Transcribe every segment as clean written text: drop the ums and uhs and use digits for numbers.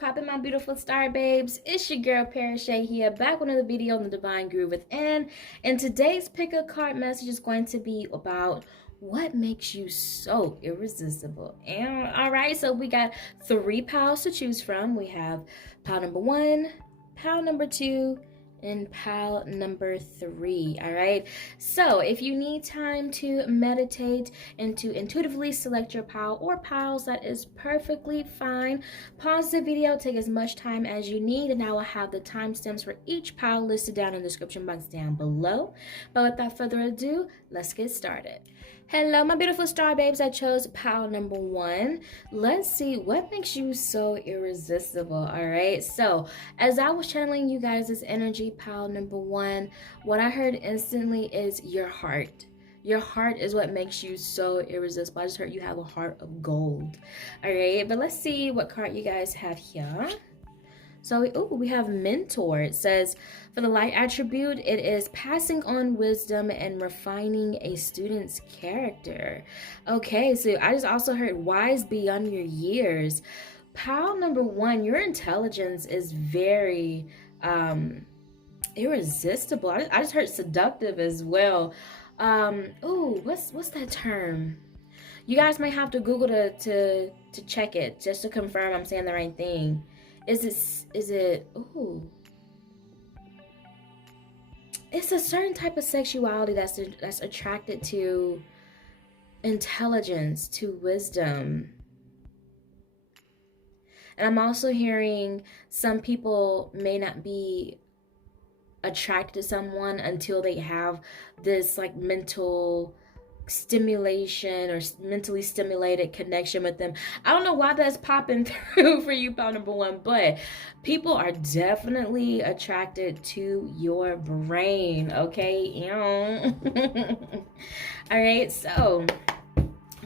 poppin', my beautiful star babes? It's your girl Parashay here, back with another video on the Divine Groove Within. And today's pick a card message is going to be about what makes you so irresistible. And all right, so we got 3 piles to choose from. We have pile number 1, pile number 2, and pile number 3. All right, so if you need time to meditate and to intuitively select your pile or piles, that is perfectly fine. Pause the video, take as much time as you need, and I will have the timestamps for each pile listed down in the description box down below. But without further ado, let's get started. Hello, my beautiful star babes. I chose pile number 1. Let's see what makes you so irresistible. All right, so as I was channeling you guys' energy, pile number 1, what I heard instantly is your heart. Your heart is what makes you so irresistible. I just heard you have a heart of gold. All right, but let's see what card you guys have here. So we have mentor. It says for the light attribute, it is passing on wisdom and refining a student's character. Okay, so I just also heard wise beyond your years. Pile number 1, your intelligence is very irresistible. I just heard seductive as well. What's that term? You guys might have to Google to check it just to confirm I'm saying the right thing. Is it it's a certain type of sexuality that's attracted to intelligence, to wisdom. And I'm also hearing some people may not be attracted to someone until they have this like mental stimulation or mentally stimulated connection with them. I don't know why that's popping through for you, pile number 1, but people are definitely attracted to your brain, okay? All right, so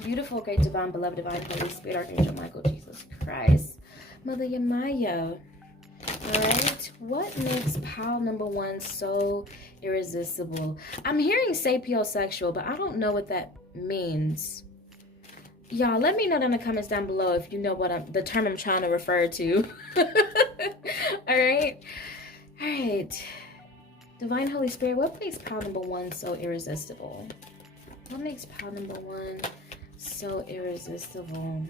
beautiful, great, divine, beloved, divine, Holy Spirit, Archangel Michael, Jesus Christ, Mother Yamaya. All right, what makes pile number 1 so irresistible? I'm hearing sapiosexual, but I don't know what that means. Y'all, let me know down in the comments down below if you know what the term I'm trying to refer to. All right, Divine Holy Spirit, what makes pile number 1 so irresistible? What makes pile number 1 so irresistible?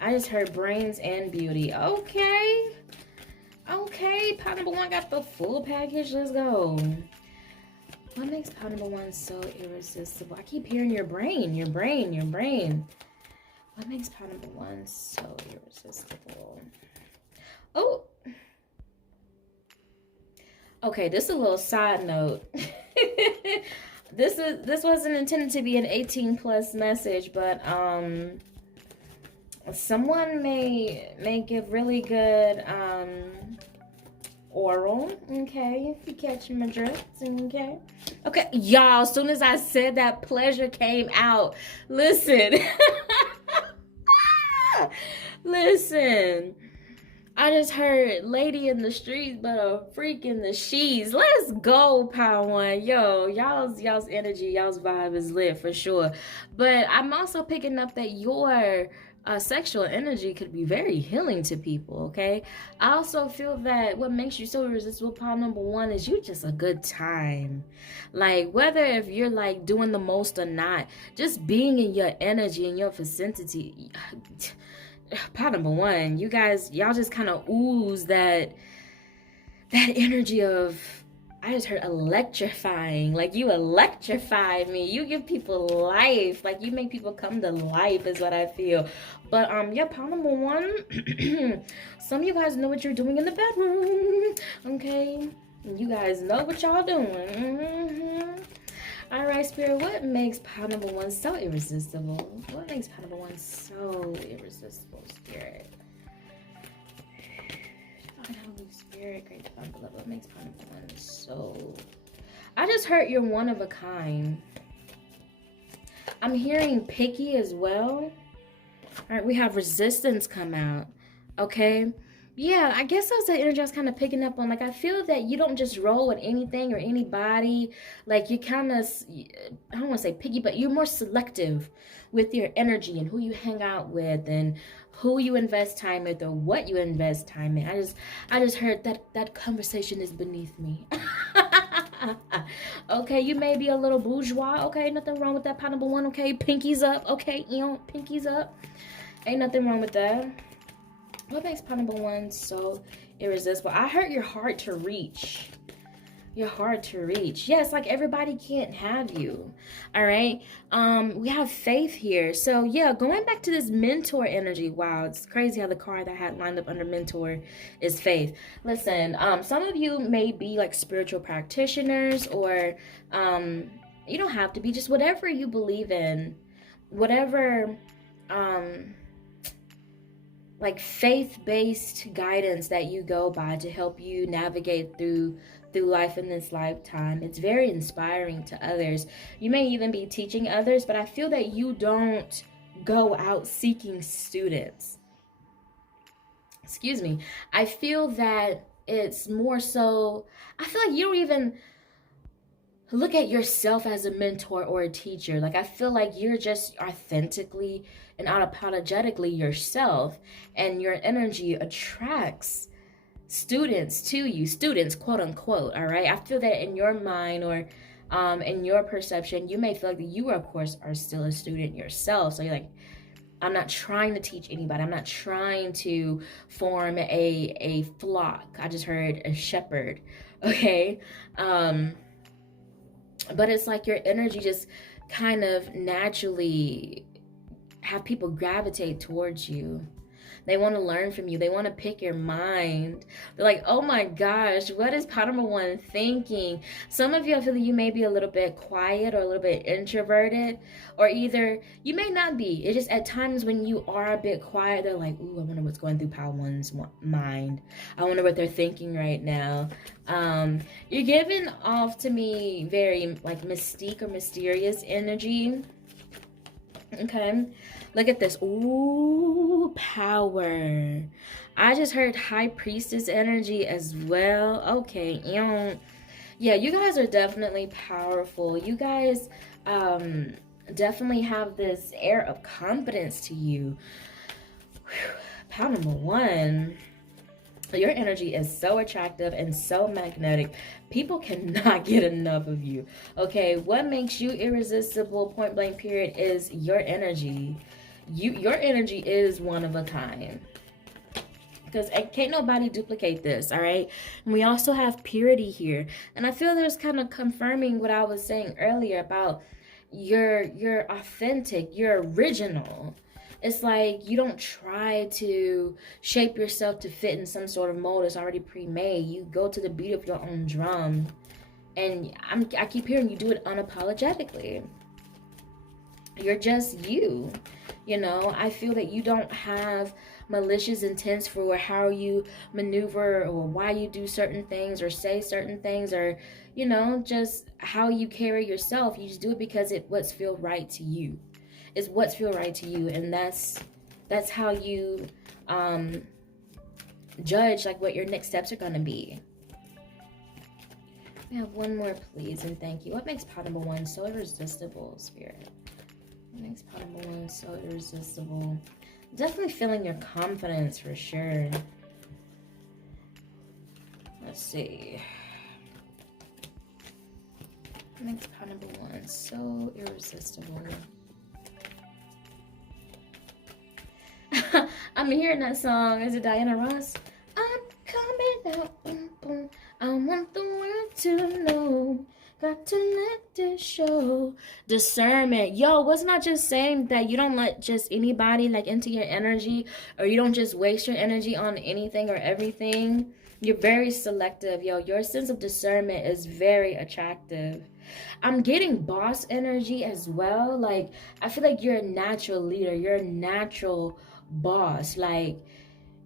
I just heard brains and beauty. Okay, pile number 1 got the full package. Let's go. What makes pile number 1 so irresistible? I keep hearing your brain. What makes pile number 1 so irresistible? Oh, okay, this is a little side note. This wasn't intended to be an 18+ message, but someone may give really good oral, okay, if you catch my drift, okay, y'all, as soon as I said that, pleasure came out. Listen. Listen, I just heard lady in the streets, but a freak in the sheets. Let's go, pile 1. Yo, y'all's energy, y'all's vibe is lit for sure. But I'm also picking up that your sexual energy could be very healing to people, okay? I also feel that what makes you so irresistible, pile number 1, is you just a good time. Like, whether if you're like doing the most or not, just being in your energy and your vicinity, pile number 1, you guys, y'all just kind of ooze that energy of, I just heard electrifying. Like, you electrify me. You give people life. Like, you make people come to life is what I feel. But, yeah, pile number 1, some of you guys know what you're doing in the bedroom, okay? You guys know what y'all doing. All right, Spirit, what makes pile number 1 so irresistible? What makes pile number 1 so irresistible, Spirit? Holy Spirit, great divine beloved, what makes pile number 1 so... I just heard you're one of a kind. I'm hearing picky as well. All right, we have resistance come out, okay? Yeah, I guess that's the energy I was kind of picking up on. Like, I feel that you don't just roll with anything or anybody. Like, you kind of, I don't want to say picky, but you're more selective with your energy and who you hang out with and who you invest time with or what you invest time in. I just heard that conversation is beneath me. Okay, you may be a little bourgeois. Okay, nothing wrong with that. Pot number one. Okay, pinkies up. Okay, pinkies up. Ain't nothing wrong with that. What makes pot number one so irresistible? I heard you're hard to reach. You're hard to reach. Yes, like everybody can't have you. All right. We have faith here. So yeah, going back to this mentor energy. Wow, it's crazy how the card that I had lined up under mentor is faith. Listen, some of you may be like spiritual practitioners, or you don't have to be, just whatever you believe in, whatever like faith-based guidance that you go by to help you navigate through life in this lifetime. It's very inspiring to others. You may even be teaching others, but I feel that you don't go out seeking students. Excuse me. I feel that it's more so, I feel like you don't even look at yourself as a mentor or a teacher. Like, I feel like you're just authentically and unapologetically yourself, and your energy attracts students to you, students, quote unquote. All right. I feel that in your mind, or in your perception, you may feel like you, of course, are still a student yourself. So you're like, I'm not trying to teach anybody. I'm not trying to form a flock. I just heard a shepherd. Okay. But it's like your energy just kind of naturally have people gravitate towards you. They want to learn from you. They want to pick your mind. They're like, oh my gosh, what is pot number one thinking? Some of you, I feel like you may be a little bit quiet or a little bit introverted, or either you may not be. It's just at times when you are a bit quiet, they're like, ooh, I wonder what's going through pot one's mind. I wonder what they're thinking right now. You're giving off to me very like mystique or mysterious energy. Okay, look at this. Ooh, power. I just heard high priestess energy as well. Okay, yeah, you guys are definitely powerful. You guys definitely have this air of confidence to you. Whew. Power number one. Your energy is so attractive and so magnetic. People cannot get enough of you. Okay, what makes you irresistible, point blank period, is your energy. Your energy is one of a kind. Because can't nobody duplicate this, all right? And we also have purity here. And I feel there's kind of confirming what I was saying earlier about you're authentic, you're original. It's like you don't try to shape yourself to fit in some sort of mold that's already pre-made. You go to the beat of your own drum. And I keep hearing you do it unapologetically. You're just you. You know, I feel that you don't have malicious intents for how you maneuver or why you do certain things or say certain things, or, you know, just how you carry yourself. You just do it because it what's feel right to you. Is what's feel right to you, and that's how you judge like what your next steps are going to be. We have one more, please, and thank you. What makes pot number one so irresistible, Spirit? What makes pot number one so irresistible? Definitely feeling your confidence for sure. Let's see. What makes pot number one so irresistible? I'm hearing that song. Is it Diana Ross? I'm coming out. Boom, boom. I want the world to know. Got to let this show. Discernment. Yo, was not just saying that you don't let just anybody like into your energy, or you don't just waste your energy on anything or everything. You're very selective. Yo, your sense of discernment is very attractive. I'm getting boss energy as well. Like, I feel like you're a natural leader. You're a natural boss. Like,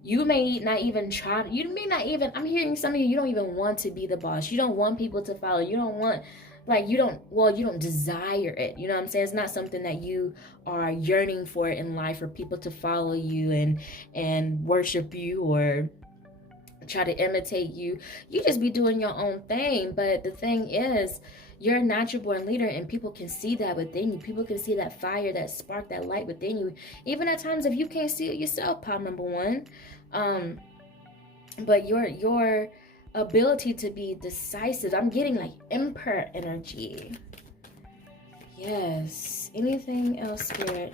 you may not even try, you may not even, I'm hearing some of you don't even want to be the boss. You don't want people to follow. You don't want, like, you don't desire it. You know what I'm saying? It's not something that you are yearning for in life, for people to follow you and worship you or try to imitate you. You just be doing your own thing. But the thing is, you're a natural born leader, and people can see that within you. People can see that fire, that spark, that light within you. Even at times if you can't see it yourself, pop number one. But your ability to be decisive. I'm getting like emperor energy. Yes. Anything else, Spirit?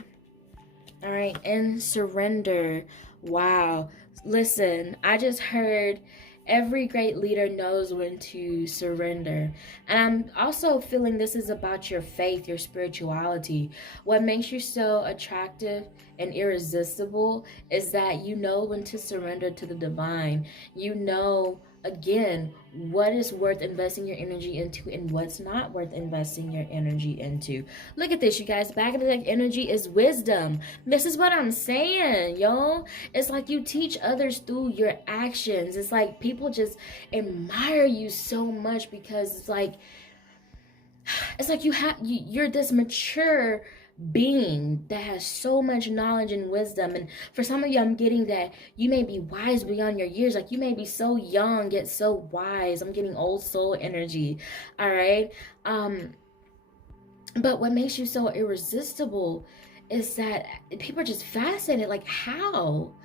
All right. And surrender. Wow. Listen, I just heard every great leader knows when to surrender. And I'm also feeling this is about your faith, your spirituality. What makes you so attractive and irresistible is that you know when to surrender to the divine. You know, again, what is worth investing your energy into and what's not worth investing your energy into. Look at this, you guys. Back of the deck energy is wisdom. This is what I'm saying, yo. It's like you teach others through your actions. It's like people just admire you so much because it's like you're this mature being that has so much knowledge and wisdom. And for some of you, I'm getting that you may be wise beyond your years. Like you may be so young yet so wise. I'm getting old soul energy. All right. But what makes you so irresistible is that people are just fascinated. Like how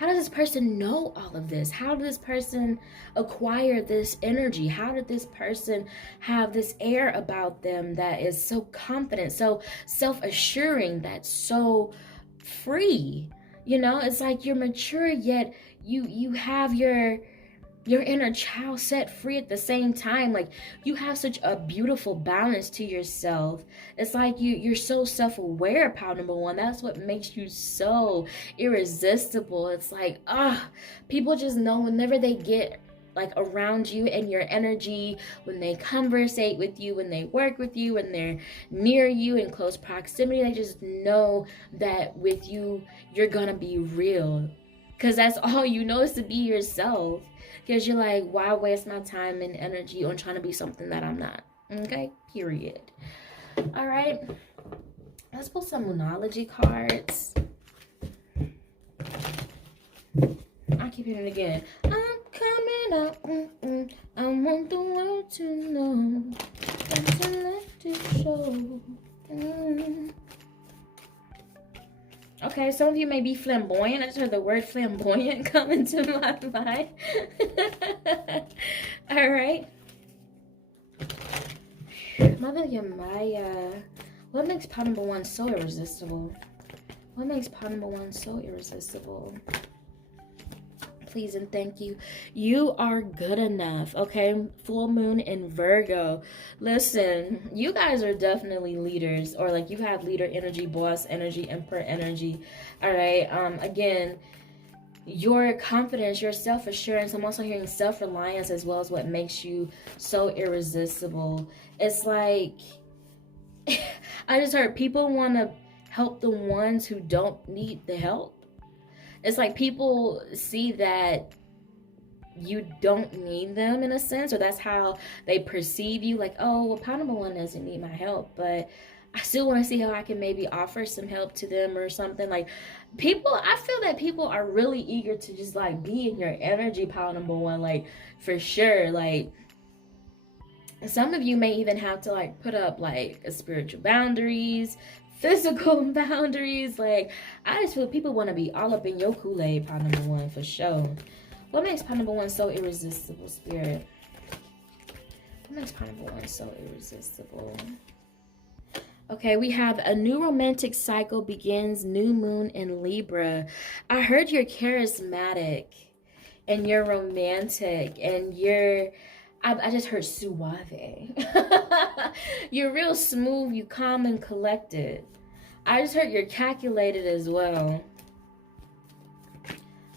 does this person know all of this? How did this person acquire this energy? How did this person have this air about them that is so confident, so self-assuring, that's so free? You know, it's like you're mature, yet you have your inner child set free at the same time. Like you have such a beautiful balance to yourself. It's like you're so self-aware, power number one. That's what makes you so irresistible. It's like, people just know whenever they get like around you and your energy, when they conversate with you, when they work with you, when they're near you in close proximity, they just know that with you, you're gonna be real. Because that's all you know is to be yourself. Because you're like, why waste my time and energy on trying to be something that I'm not? Okay, period. All right, let's pull some Moonology cards. I keep hearing it again. I'm coming up. I want the world to know. And to let it show. Okay, some of you may be flamboyant. I just heard the word flamboyant come into my mind. All right. Mother Yamaya. What makes pot number one so irresistible? What makes pot number one so irresistible? Please and thank you. You are good enough. Okay, full moon in Virgo. Listen, you guys are definitely leaders, or like you have leader energy, boss energy, emperor energy. All right. Again, your confidence, your self-assurance. I'm also hearing self-reliance as well as what makes you so irresistible. It's like I just heard people want to help the ones who don't need the help. It's like people see that you don't need them in a sense, or that's how they perceive you. Like, oh, well, pot number one doesn't need my help, but I still want to see how I can maybe offer some help to them or something. Like people, I feel that people are really eager to just like be in your energy, pot number one, like for sure. Like some of you may even have to like put up like a spiritual boundaries, physical boundaries. Like I just feel people want to be all up in your Kool-Aid, pot number one, for sure. What makes pot number one so irresistible, Spirit? What makes pot number one so irresistible? Okay, we have a new romantic cycle begins, new moon in Libra. I heard you're charismatic and you're romantic and you're, I just heard suave. You're real smooth, you calm and collected. I just heard you're calculated as well.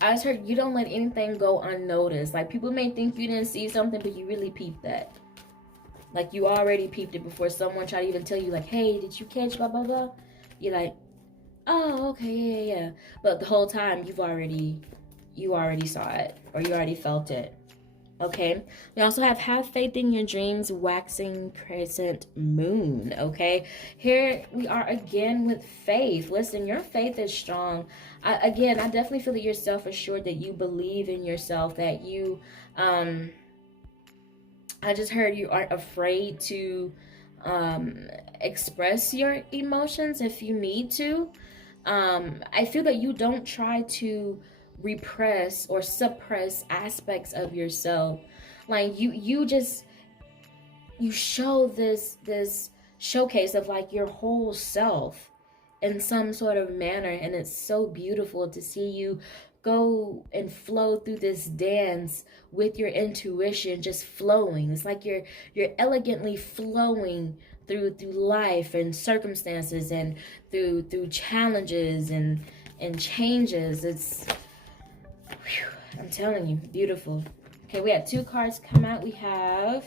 I just heard you don't let anything go unnoticed. Like people may think you didn't see something, but you really peeped that. Like you already peeped it before someone tried to even tell you like, hey, did you catch blah, blah, blah? You're like, oh, okay, yeah. But the whole time you already saw it or you already felt it. Okay, we also have faith in your dreams, waxing crescent moon. Okay, here we are again with faith. Listen, your faith is strong. I definitely feel that you're self-assured, that you believe in yourself, that you I just heard you aren't afraid to express your emotions if you need to. I feel that you don't try to repress or suppress aspects of yourself. Like you show this showcase of like your whole self in some sort of manner, and it's so beautiful to see you go and flow through this dance with your intuition just flowing. It's like you're elegantly flowing through life and circumstances and through challenges and changes. It's I'm telling you, beautiful. Okay, we had 2 cards come out. We have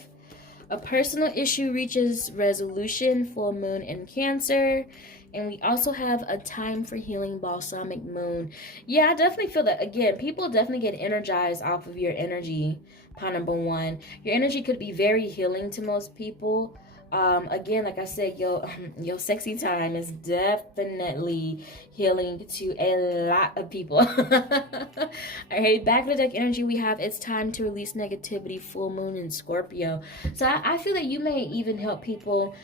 a personal issue reaches resolution, full moon in Cancer. And we also have a time for healing, balsamic moon. Yeah, I definitely feel that, again, people definitely get energized off of your energy, pile number 1. Your energy could be very healing to most people. Again, like I said, your sexy time is definitely healing to a lot of people. All right, back of the deck energy we have, it's time to release negativity, full moon in Scorpio. So I feel that you may even help people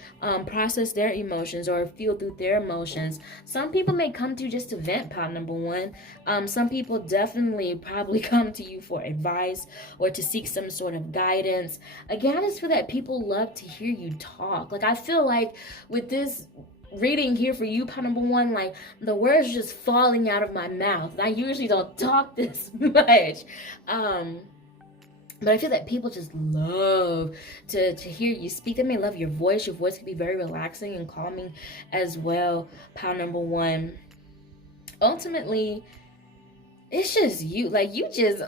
process their emotions or feel through their emotions. Some people may come to you just to vent, pile number 1. Some people definitely probably come to you for advice or to seek some sort of guidance. Again, I just feel that people love to hear you talk. Like, I feel like with this reading here for you, pile number 1, like the words just falling out of my mouth. I usually don't talk this much. But I feel that people just love to hear you speak. They may love your voice. Your voice can be very relaxing and calming as well, pile number 1. Ultimately, it's just you. Like, you just,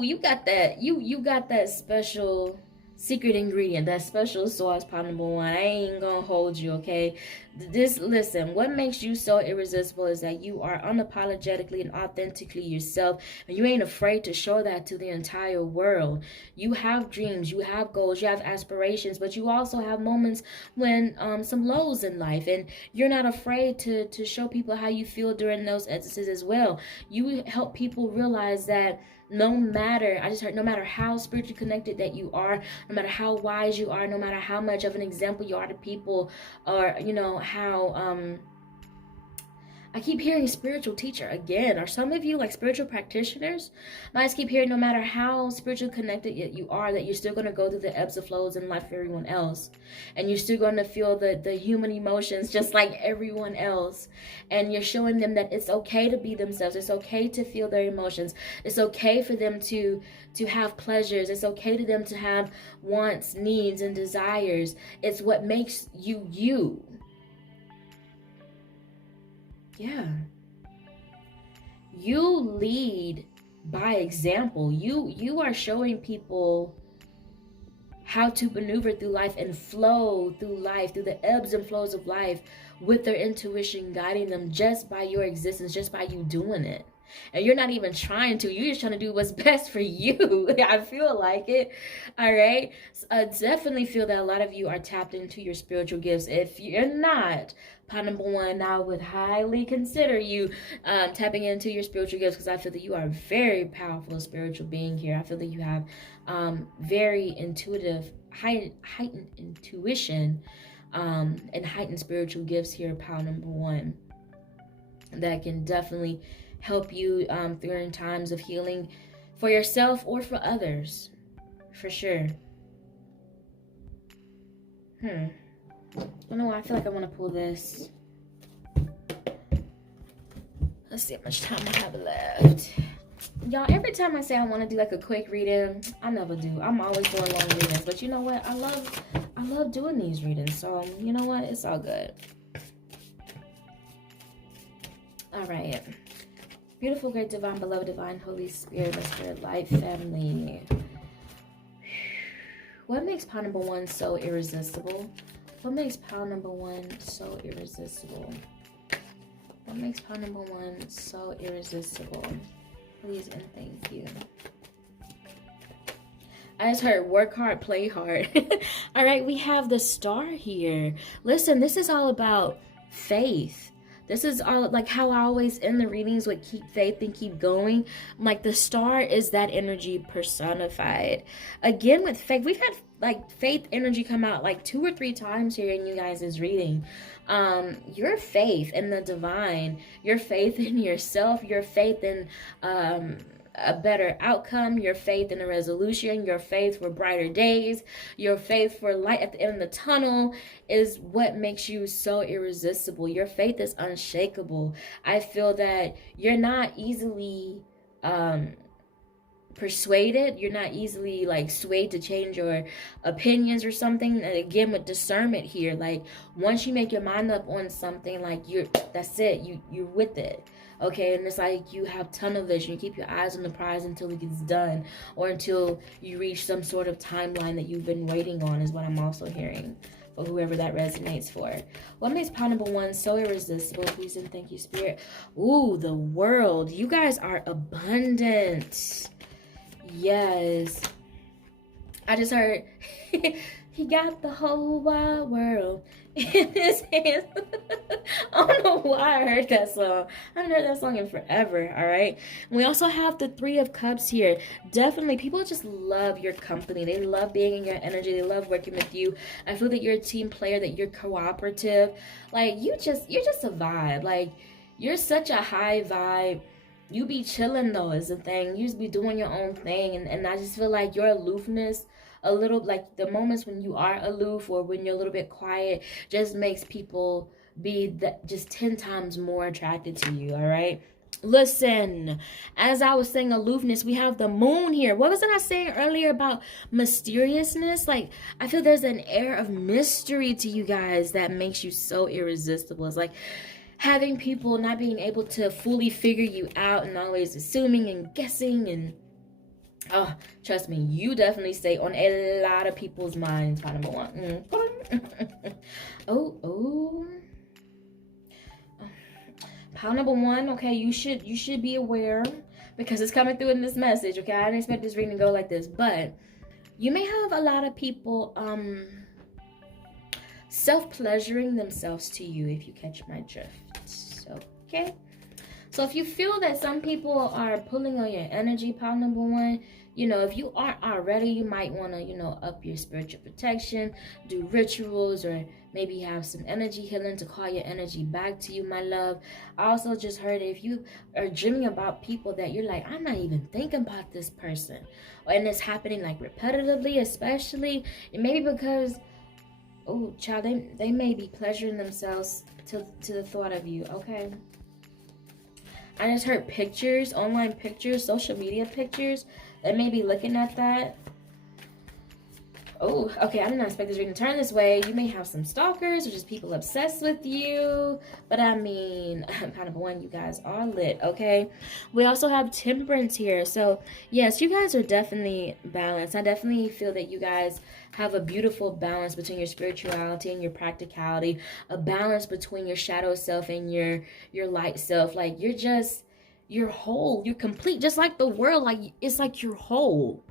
you got that, you got that special secret ingredient, that special sauce, pile number 1. I ain't gonna hold you, okay? Listen, what makes you so irresistible is that you are unapologetically and authentically yourself, and you ain't afraid to show that to the entire world. You have dreams, you have goals, you have aspirations, but you also have moments when some lows in life, and you're not afraid to show people how you feel during those instances as well. You help people realize that no matter how spiritually connected that you are, no matter how wise you are, no matter how much of an example you are to people, or how I keep hearing spiritual teacher again. Are some of you like spiritual practitioners? I just keep hearing no matter how spiritually connected you are, that you're still going to go through the ebbs and flows in life for everyone else. And you're still going to feel the human emotions just like everyone else. And you're showing them that it's okay to be themselves. It's okay to feel their emotions. It's okay for them to have pleasures. It's okay to them to have wants, needs, and desires. It's what makes you you. Yeah. You lead by example. You are showing people how to maneuver through life and flow through life, through the ebbs and flows of life, with their intuition guiding them just by your existence, just by you doing it. And you're not even trying to. You're just trying to do what's best for you. I feel like it. All right. So I definitely feel that a lot of you are tapped into your spiritual gifts. If you're not, pile number 1, I would highly consider you tapping into your spiritual gifts, because I feel that you are a very powerful spiritual being here. I feel that you have very intuitive, heightened intuition and heightened spiritual gifts here, pile number 1, that can definitely help you during times of healing for yourself or for others, for sure. I don't know, I feel like I want to pull this. Let's see how much time I have left. Y'all, every time I say I want to do like a quick reading, I never do. I'm always doing long readings, but you know what? I love doing these readings, so you know what? It's all good. All right. Beautiful, great, divine, beloved, divine, Holy Spirit, my spirit, life, family. What makes pile number 1 so irresistible? What makes pile number 1 so irresistible? What makes pile number 1 so irresistible? Please and thank you. I just heard work hard, play hard. All right, we have the Star here. Listen, this is all about faith. This is all like how I always end the readings with keep faith and keep going. Like the star is that energy personified. Again, with faith, we've had like faith energy come out like 2 or 3 times here in you guys' reading. Your faith in the divine, your faith in yourself, your faith in a better outcome, your faith in a resolution, your faith for brighter days, your faith for light at the end of the tunnel is what makes you so irresistible. Your faith is unshakable. I feel that you're not easily persuaded. You're not easily like swayed to change your opinions or something. And again, with discernment here, like once you make your mind up on something, like that's it, you're with it. Okay, and it's like you have tunnel vision. You keep your eyes on the prize until it gets done, or until you reach some sort of timeline that you've been waiting on, is what I'm also hearing for whoever that resonates for. What makes pile number 1 so irresistible? Please and thank you, Spirit. Ooh, the world. You guys are abundant. Yes. I just heard he got the whole wide world in his hands. I don't know why I heard that song. I haven't heard that song in forever, all right? We also have the 3 of Cups here. Definitely, people just love your company. They love being in your energy. They love working with you. I feel that you're a team player, that you're cooperative. Like, you're just a vibe. Like, you're such a high vibe. You be chilling, though, is the thing. You just be doing your own thing. And I just feel like your aloofness, a little, like the moments when you are aloof or when you're a little bit quiet, just makes people be just 10 times more attracted to you, all right? Listen, as I was saying aloofness, we have the moon here. What wasn't I saying earlier about mysteriousness? Like, I feel there's an air of mystery to you guys that makes you so irresistible. It's like having people not being able to fully figure you out and always assuming and guessing, and oh, trust me, you definitely stay on a lot of people's minds. Pile number 1. Oh. Pile number 1. Okay, you should be aware, because it's coming through in this message. Okay, I didn't expect this reading to go like this, but you may have a lot of people self-pleasuring themselves to you, if you catch my drift. Okay, so if you feel that some people are pulling on your energy, pile number 1, you know, if you aren't already, you might want to, you know, up your spiritual protection, do rituals, or maybe have some energy healing to call your energy back to you, my love. I also just heard if you are dreaming about people that you're like, I'm not even thinking about this person, and it's happening like repetitively, especially, and maybe because, oh, child, they may be pleasuring themselves to the thought of you, okay? I just heard pictures, online pictures, social media pictures. They may be looking at that. Oh, okay, I did not expect this reading to turn this way. You may have some stalkers or just people obsessed with you. But I mean, kind of one, you guys are lit, okay? We also have Temperance here. So, yes, you guys are definitely balanced. I definitely feel that you guys have a beautiful balance between your spirituality and your practicality. A balance between your shadow self and your light self. Like, you're whole. You're complete. Just like the world. Like, it's like you're whole.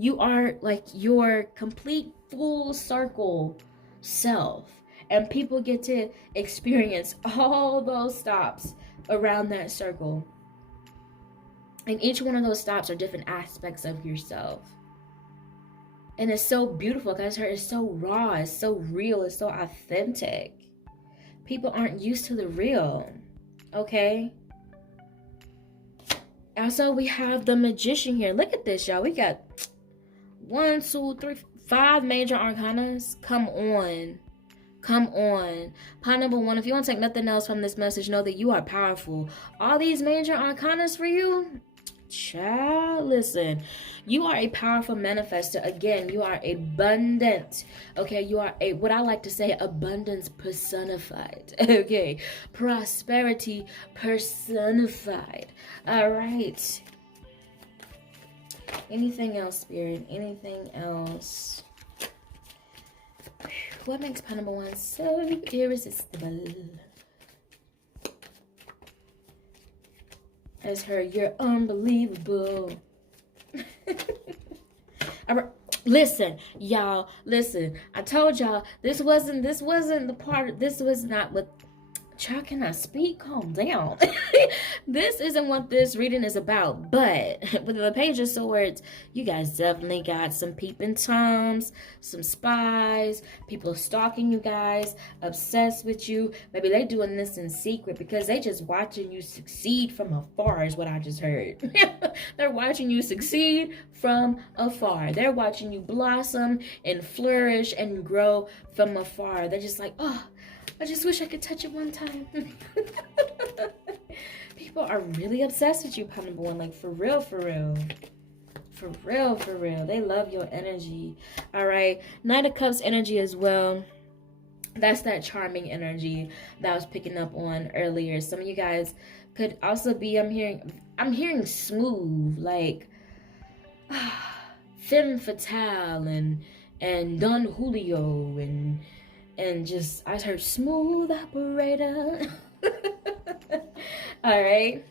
You are like your complete full circle self, and people get to experience all those stops around that circle, and each one of those stops are different aspects of yourself, and it's so beautiful because it's so raw, it's so real, it's so authentic. People aren't used to the real, okay? Also, we have the Magician here. Look at this, y'all. We got 1, 2, 3, 5 major arcanas. Come on. Pile number 1, if you want to take nothing else from this message, know that you are powerful. All these major arcanas for you, child, listen. You are a powerful manifester. Again, you are abundant. Okay, you are what I like to say, abundance personified. Okay, prosperity personified. All right. Anything else, Spirit? Anything else? What makes pile number 1 so irresistible? As her, you're unbelievable. All right. Listen, y'all. Listen. I told y'all this wasn't the part. This was not what. child, can I speak? Calm down. This isn't what this reading is about, but with the Page of Swords, you guys definitely got some peeping toms, some spies, people stalking you guys, obsessed with you. Maybe they doing this in secret because they just watching you succeed from afar is what I just heard. They're watching you succeed from afar. They're watching you blossom and flourish and grow from afar. They're just like, oh, I just wish I could touch it one time. People are really obsessed with you, pile number one. Like, for real, for real. For real, for real. They love your energy. All right. Knight of Cups energy as well. That's that charming energy that I was picking up on earlier. Some of you guys could also be, I'm hearing smooth, like femme fatale and Don Julio and just, I heard smooth operator. All right.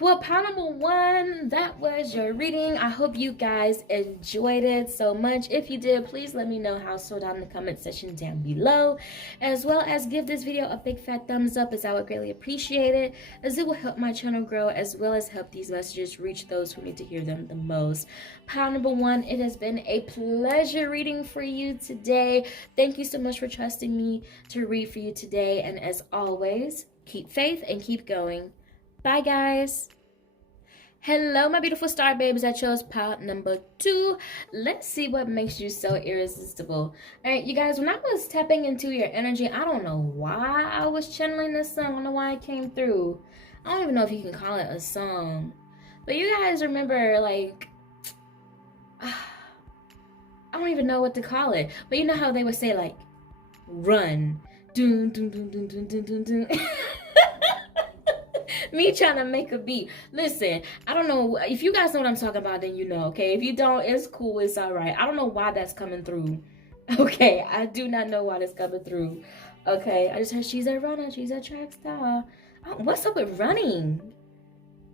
Well, pile number one, that was your reading. I hope you guys enjoyed it so much. If you did, please let me know how so down in the comment section down below, as well as give this video a big fat thumbs up, as I would greatly appreciate it, as it will help my channel grow, as well as help these messages reach those who need to hear them the most. Pile number one, it has been a pleasure reading for you today. Thank you so much for trusting me to read for you today, and as always, keep faith and keep going. Bye, guys. Hello, my beautiful star babes. I chose pile number two. Let's see what makes you so irresistible. All right, you guys, when I was tapping into your energy, I don't know why I was channeling this song. I don't know why it came through. I don't even know if you can call it a song. But you guys remember, like, I don't even know what to call it. But you know how they would say, like, run. Dun, dun, dun, dun, dun, dun, dun, dun. Me trying to make a beat. Listen, I don't know. If you guys know what I'm talking about, then you know, okay? If you don't, it's cool. It's all right. I don't know why that's coming through. Okay? I do not know why that's coming through. Okay? I just heard she's a runner. She's a track star. Oh, what's up with running?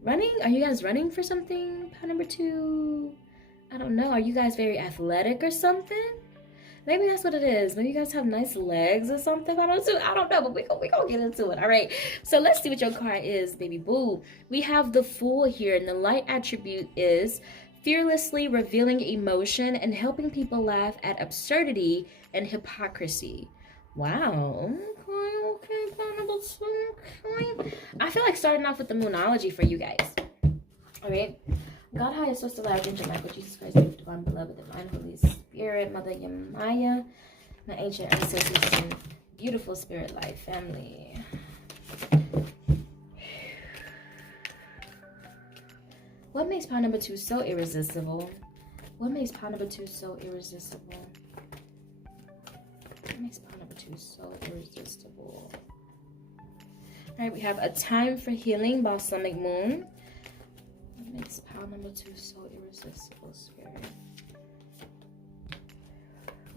Running? Are you guys running for something? Pile number two. I don't know. Are you guys very athletic or something? Maybe that's what it is. Maybe you guys have nice legs or something. I don't know, but we gonna get into it. All right. So let's see what your card is, baby boo. We have the Fool here, and the light attribute is fearlessly revealing emotion and helping people laugh at absurdity and hypocrisy. Wow. Okay. I feel like starting off with the Moonology for you guys. All right. God, highest source of life, Angel Michael, Jesus Christ, divine beloved, divine Holy Spirit, Mother Yamaya, my ancient ancestors, and beautiful spirit life family. What makes pile number two so irresistible? What makes pile number two so irresistible? What makes pile number two so irresistible? All right, we have a time for healing, Balsamic Moon. What makes pile number two so irresistible, Spirit?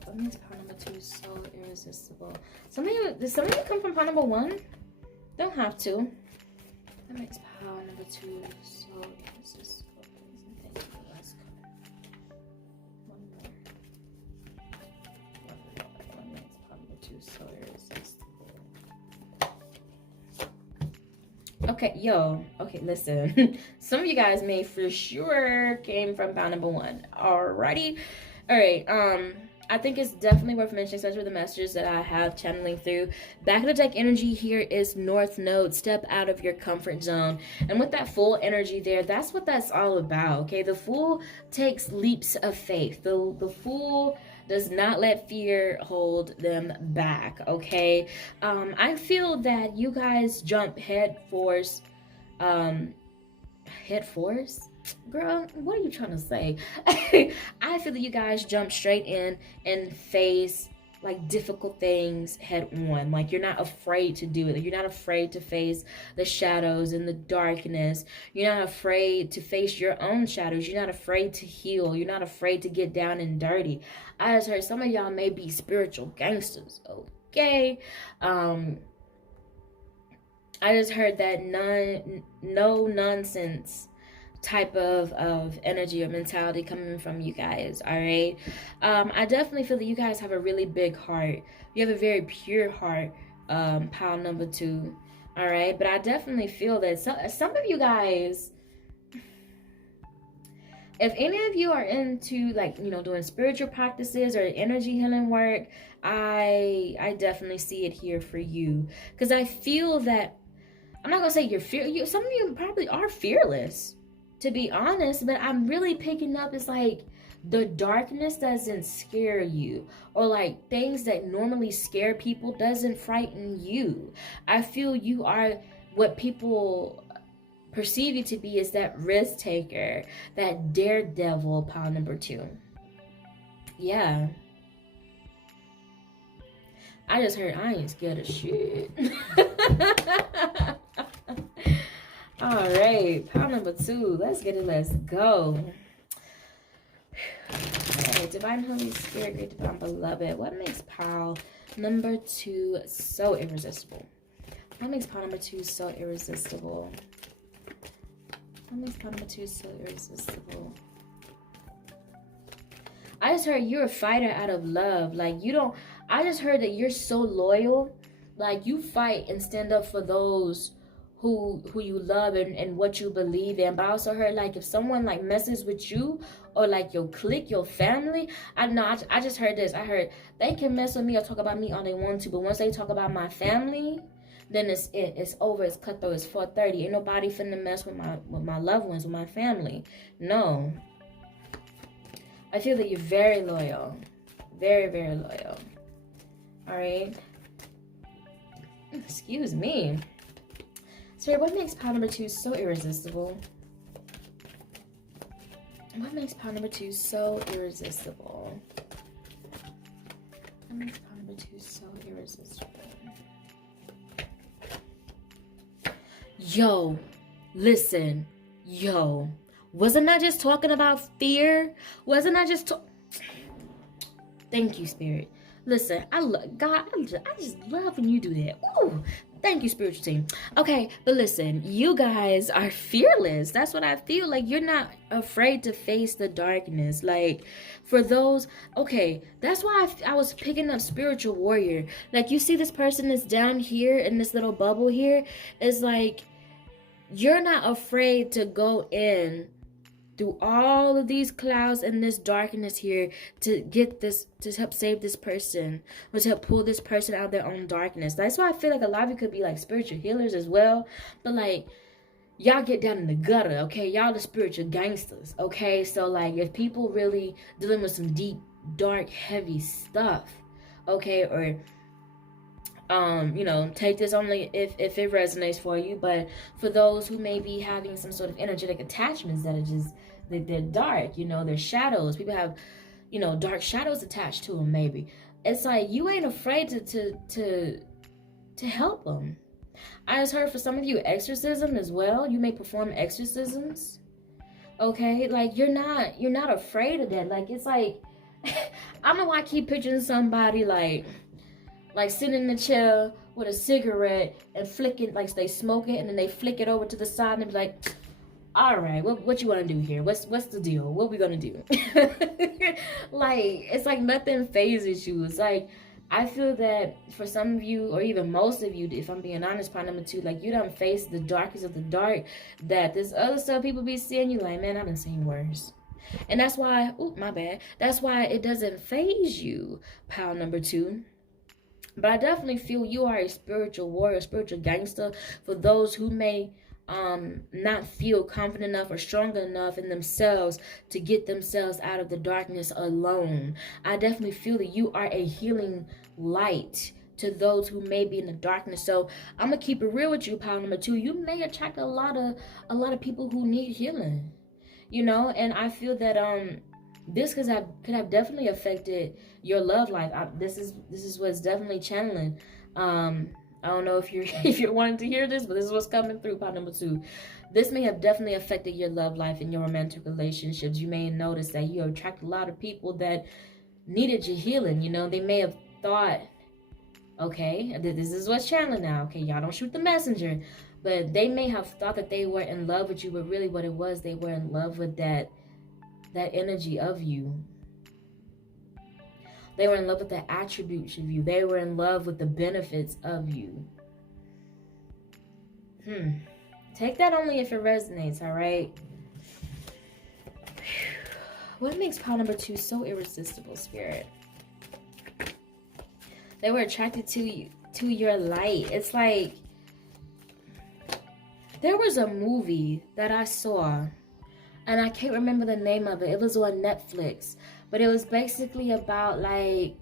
What makes pile number two so irresistible? Did some of you come from pile number one? Don't have to. What makes pile number two so irresistible? Please and thank you for the last card. One more. What makes pile number two so irresistible? Okay, listen. Some of you guys may for sure came from pile number one. Alrighty. Alright, I think it's definitely worth mentioning, especially with the messages that I have channeling through. Back of the deck energy here is North Node. Step out of your comfort zone. And with that Fool energy there, that's what that's all about, okay? The Fool takes leaps of faith. The Fool does not let fear hold them back, okay? I feel that you guys jump head force. Girl, what are you trying to say? I feel that you guys jump straight in and face like difficult things head on. Like you're not afraid to do it. You're not afraid to face the shadows and the darkness. You're not afraid to face your own shadows. You're not afraid to heal. You're not afraid to get down and dirty. I just heard some of y'all may be spiritual gangsters, okay? I just heard that no nonsense type of energy or mentality coming from you guys. All right. I definitely feel that you guys have a really big heart. You have a very pure heart. pile number 2. All right, but I definitely feel that some of you guys, if any of you are into, like, you know, doing spiritual practices or energy healing work, I definitely see it here for you, because I feel that, I'm not gonna say some of you probably are fearless, to be honest, but I'm really picking up, it's like the darkness doesn't scare you, or like things that normally scare people doesn't frighten you. I feel you are what people perceive you to be, is that risk taker, that daredevil, pile number 2. Yeah. I just heard I ain't scared of shit. All right, pile number 2. Let's get it. Let's go. Okay, Divine Holy Spirit, great divine beloved. What makes pile number 2 so irresistible? What makes pile number 2 so irresistible? What makes pile number 2 so irresistible? I just heard you're a fighter out of love. Like, you don't, I just heard that you're so loyal. Like, you fight and stand up for those who you love and what you believe in. But I also heard, like, if someone like messes with you, or like your clique, your family, I just heard this. I heard they can mess with me or talk about me all they want to, but once they talk about my family, then it's over. It's cutthroat. It's 4:30. Ain't nobody finna mess with my loved ones, with my family. No. I feel that you're very loyal. Very, very loyal. All right. Excuse me. Spirit, what makes pile number 2 so irresistible? What makes pile number 2 so irresistible? What makes pile number 2 so irresistible? Yo, listen. Yo. Wasn't I just talking about fear? Wasn't I just Thank you, Spirit. Listen, I love God. I just love when you do that. Ooh, thank you, spiritual team. Okay, but listen, you guys are fearless. That's what I feel. Like, you're not afraid to face the darkness. Like, for those, okay, that's why I was picking up spiritual warrior. Like, you see this person is down here in this little bubble here. It's like, you're not afraid to go in through all of these clouds and this darkness here to get this, to help save this person, or to help pull this person out of their own darkness. That's why I feel like a lot of you could be like spiritual healers as well, but like, y'all get down in the gutter, okay? Y'all the spiritual gangsters, okay? So like, if people really dealing with some deep, dark, heavy stuff, okay, or you know, take this only if it resonates for you. But for those who may be having some sort of energetic attachments that are just, they're dark, you know, they're shadows. People have, you know, dark shadows attached to them maybe. It's like, you ain't afraid to help them. I just heard for some of you, exorcism as well. You may perform exorcisms, okay? Like, you're not afraid of that. Like, it's like, I don't know why I keep picturing somebody like sitting in the chair with a cigarette and flicking, like they smoke it and then they flick it over to the side and be like, all right, what you want to do here? What's the deal? What we gonna do? Like, it's like nothing phases you. It's like, I feel that for some of you, or even most of you, if I'm being honest, part number 2, like, you done face the darkest of the dark, that this other stuff people be seeing you like, man, I done seen worse. And that's why, oh, my bad. That's why it doesn't phase you, pile number 2. But I definitely feel you are a spiritual warrior, spiritual gangster, for those who may not feel confident enough or strong enough in themselves to get themselves out of the darkness alone. I definitely feel that you are a healing light to those who may be in the darkness. So I'm gonna keep it real with you, pile number 2. You may attract a lot of people who need healing, you know. And I feel that this could have definitely affected your love life. This is what's definitely channeling. I don't know if you're wanting to hear this, but this is what's coming through, part number 2. This may have definitely affected your love life and your romantic relationships. You may notice that you attract a lot of people that needed your healing. You know, they may have thought, okay, this is what's channeling now. Okay, y'all don't shoot the messenger. But they may have thought that they were in love with you, but really what it was, they were in love with that energy of you. They were in love with the attributes of you. They were in love with the benefits of you. Take that only if it resonates, all right? What makes pile number 2 so irresistible, Spirit? They were attracted to you, to your light. It's like, there was a movie that I saw, and I can't remember the name of it. It was on Netflix, but it was basically about like,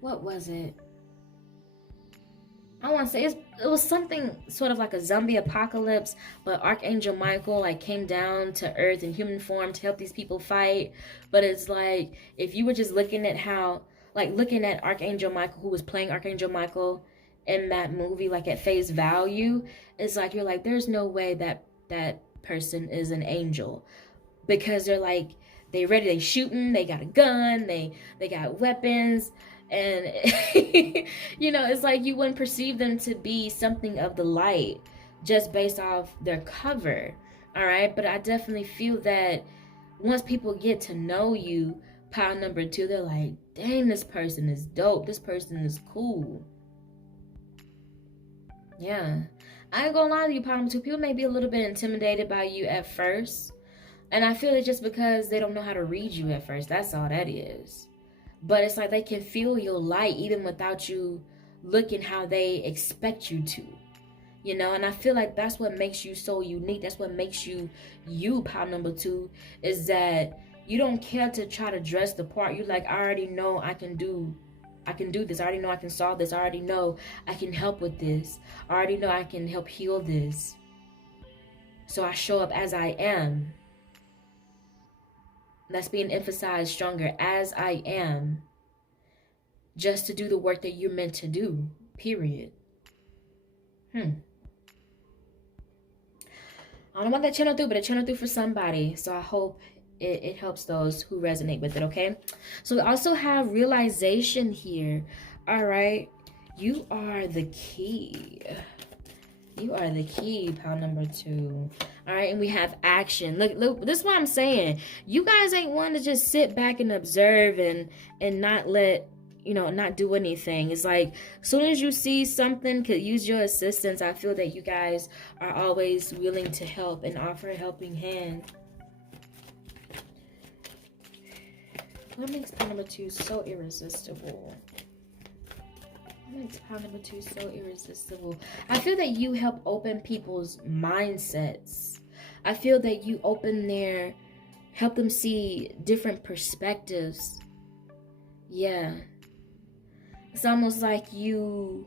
what was it? I want to say it was something sort of like a zombie apocalypse, but Archangel Michael like came down to Earth in human form to help these people fight. But it's like, if you were just looking at looking at Archangel Michael, who was playing Archangel Michael in that movie, like at face value, it's like, you're like, there's no way that that person is an angel, because they're like, they shooting, they got a gun, they got weapons. And, you know, it's like you wouldn't perceive them to be something of the light just based off their cover. All right. But I definitely feel that once people get to know you, pile number 2, they're like, dang, this person is dope. This person is cool. Yeah. I ain't gonna lie to you, pile number 2. People may be a little bit intimidated by you at first. And I feel it's just because they don't know how to read you at first. That's all that is. But it's like they can feel your light even without you looking how they expect you to. You know, and I feel like that's what makes you so unique. That's what makes you you, pile number 2, is that you don't care to try to dress the part. You're like, I already know I can do this. I already know I can solve this. I already know I can help with this. I already know I can help heal this. So I show up as I am. That's being emphasized stronger, as I am, just to do the work that you're meant to do, period. I don't know what that channel through, but it channel through for somebody. So I hope it helps those who resonate with it, okay? So we also have realization here. All right. You are the key. You are the key, pile number 2. All right, and we have action. Look, this is what I'm saying. You guys ain't one to just sit back and observe and not let, you know, not do anything. It's like, as soon as you see something could use your assistance, I feel that you guys are always willing to help and offer a helping hand. What makes pile number 2 so irresistible? What makes pile number 2 so irresistible? I feel that you help open people's mindsets. I feel that you help them see different perspectives. Yeah. It's almost like you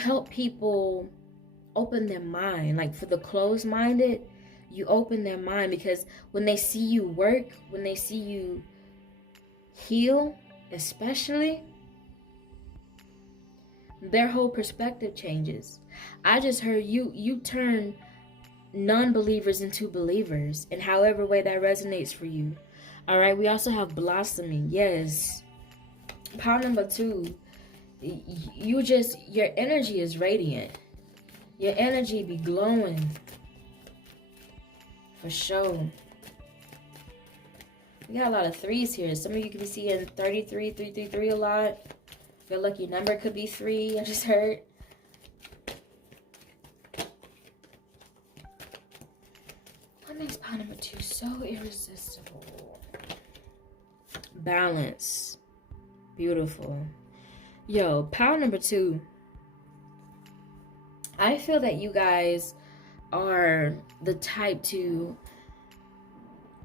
help people open their mind. Like for the closed-minded, you open their mind, because when they see you work, when they see you heal, especially, their whole perspective changes. I just heard you turn non-believers into believers, in however way that resonates for you. All right, we also have blossoming. Yes. Pile number 2, your energy is radiant. Your energy be glowing. For sure. We got a lot of 3s here. Some of you could be seeing 33, 333 a lot. Your lucky number could be 3, I just heard. What makes pile number 2 so irresistible? Balance. Beautiful. Yo, pile number 2. I feel that you guys are the type to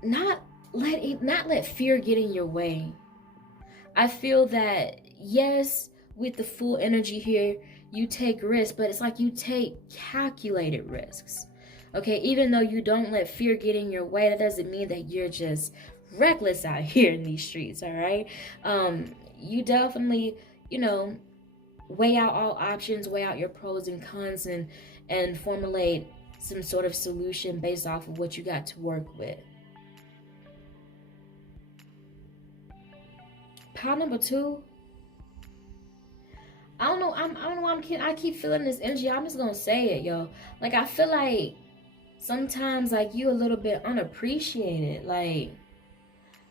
not let fear get in your way. I feel that, yes, with the full energy here, you take risks, but it's like you take calculated risks. Okay, even though you don't let fear get in your way, that doesn't mean that you're just reckless out here in these streets, all right? You definitely, you know, weigh out all options, weigh out your pros and cons, and formulate some sort of solution based off of what you got to work with. Pile number 2. I don't know. I don't know why I keep feeling this energy. I'm just gonna say it, yo. Like, I feel like sometimes, like, you a little bit unappreciated. Like,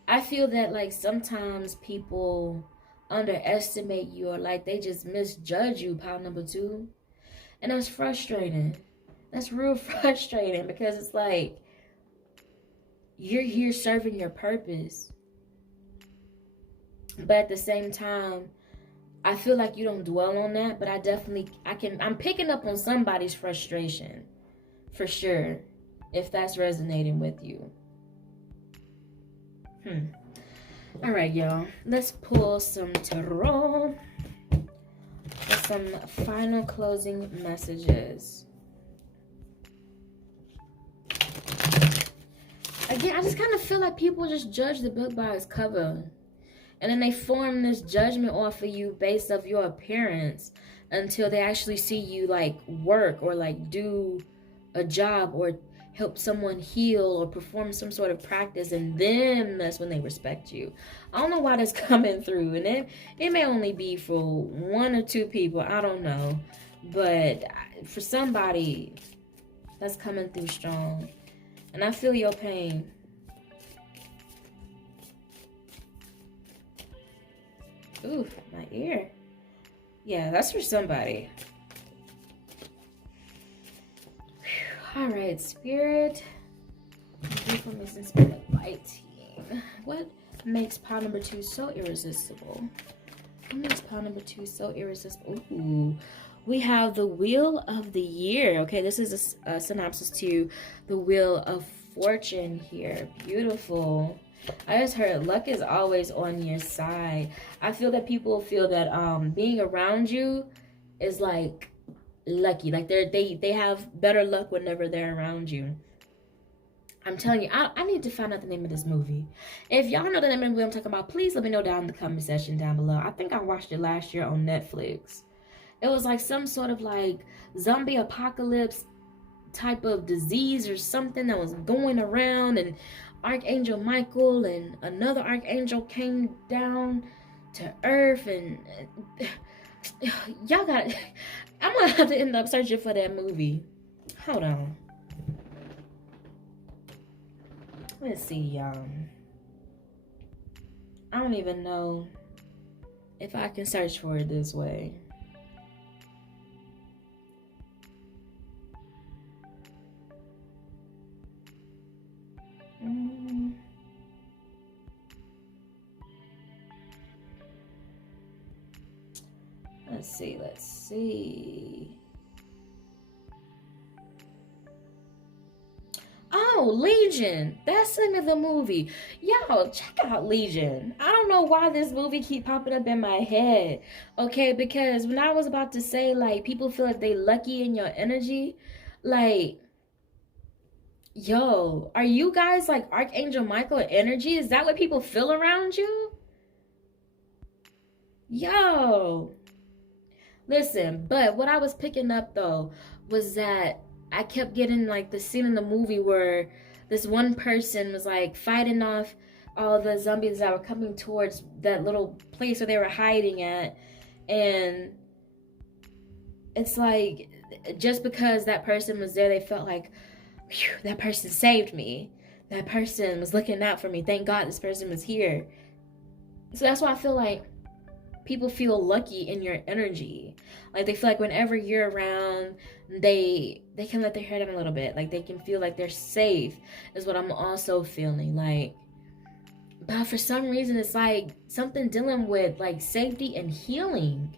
I feel that like sometimes people underestimate you, or like they just misjudge you, pile number two. And that's frustrating. That's real frustrating, because it's like you're here serving your purpose. But at the same time, I feel like you don't dwell on that, but I'm picking up on somebody's frustration for sure, if that's resonating with you. All right, y'all. Let's pull some tarot for some final closing messages. Again, I just kind of feel like people just judge the book by its cover. And then they form this judgment off of you based off your appearance until they actually see you like work or like do a job or help someone heal or perform some sort of practice, and then that's when they respect you. I don't know why that's coming through, and it may only be for one or two people, I don't know, but for somebody that's coming through strong, and I feel your pain. Ooh, my ear. Yeah, that's for somebody. All right, Spirit. Spirit lighting. What makes pile number two so irresistible? What makes pile number two so irresistible? Ooh, we have the Wheel of the Year. Okay, this is a synopsis to the Wheel of Fortune here. Beautiful. I just heard luck is always on your side. I feel that people feel that being around you is like lucky, like they have better luck whenever they're around you. I'm telling you, I need to find out the name of this movie. If y'all know the name of the movie I'm talking about, please let me know down in the comment section down below. I think I watched it last year on Netflix. It was like some sort of like zombie apocalypse type of disease or something that was going around, and Archangel Michael and another archangel came down to earth, and y'all got, I'm gonna have to end up searching for that movie. Hold on, let's see, y'all. I don't even know if I can search for it this way. Let's see. Oh, Legion. That's the name of the movie. Y'all, check out Legion. I don't know why this movie keep popping up in my head. Okay, because when I was about to say, like, people feel like they lucky in your energy, like, yo, are you guys like Archangel Michael energy? Is that what people feel around you? Yo. Listen, but what I was picking up though was that I kept getting like the scene in the movie where this one person was like fighting off all the zombies that were coming towards that little place where they were hiding at, and it's like just because that person was there, they felt like, phew, that person saved me. That person was looking out for me. Thank God this person was here. So that's why I feel like people feel lucky in your energy. Like they feel like whenever you're around, they can let their hair down a little bit. Like they can feel like they're safe, is what I'm also feeling. Like, but for some reason it's like something dealing with like safety and healing.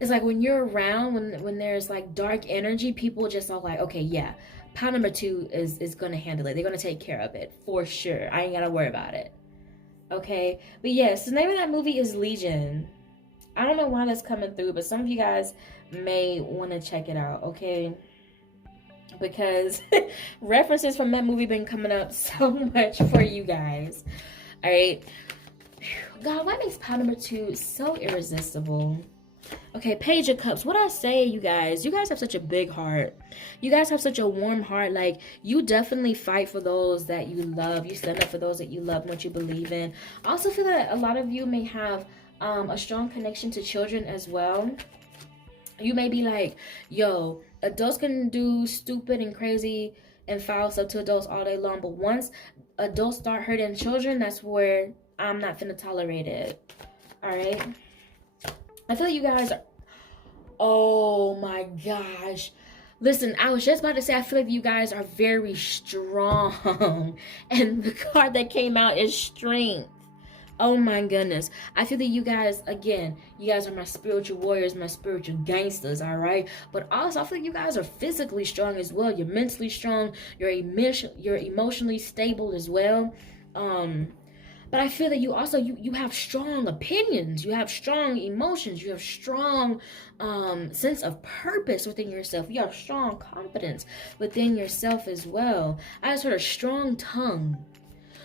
It's like when you're around, when there's like dark energy, people just are like, okay, yeah, pile number two is gonna handle it. They're gonna take care of it for sure. I ain't gotta worry about it. Okay, but yes, the name of that movie is Legion. I don't know why that's coming through, but some of you guys may want to check it out, okay? Because references from that movie been coming up so much for you guys. All right, God, what makes pile number two so irresistible? Okay, Page of Cups. What I say, you guys have such a big heart. You guys have such a warm heart. Like, you definitely fight for those that you love. You stand up for those that you love and what you believe in. I also feel that a lot of you may have a strong connection to children as well. You may be like, yo, adults can do stupid and crazy and foul stuff to adults all day long. But once adults start hurting children, that's where I'm not finna tolerate it. All right. I feel like you guys are, oh my gosh. Listen, I was just about to say, I feel like you guys are very strong. And the card that came out is strength. Oh my goodness. I feel that you guys, again, you guys are my spiritual warriors, my spiritual gangsters, all right? But also, I feel like you guys are physically strong as well. You're mentally strong. You're emotionally stable as well. But I feel that you also, you have strong opinions. You have strong emotions. You have strong sense of purpose within yourself. You have strong confidence within yourself as well. I just heard a strong tongue.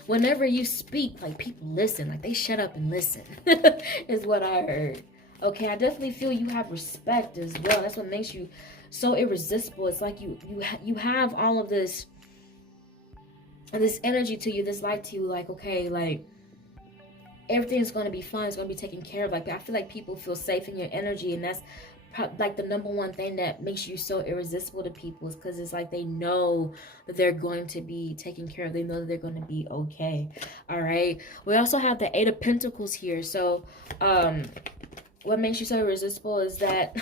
Whenever you speak, like, people listen. Like, they shut up and listen is what I heard. Okay, I definitely feel you have respect as well. That's what makes you so irresistible. It's like you have all of this energy to you, this light to you. Like, okay, like, everything's going to be fine. It's going to be taken care of. Like, I feel like people feel safe in your energy, and that's like the number one thing that makes you so irresistible to people, is because it's like they know that they're going to be taken care of. They know that they're going to be okay. All right. We also have the Eight of Pentacles here. So what makes you so irresistible is that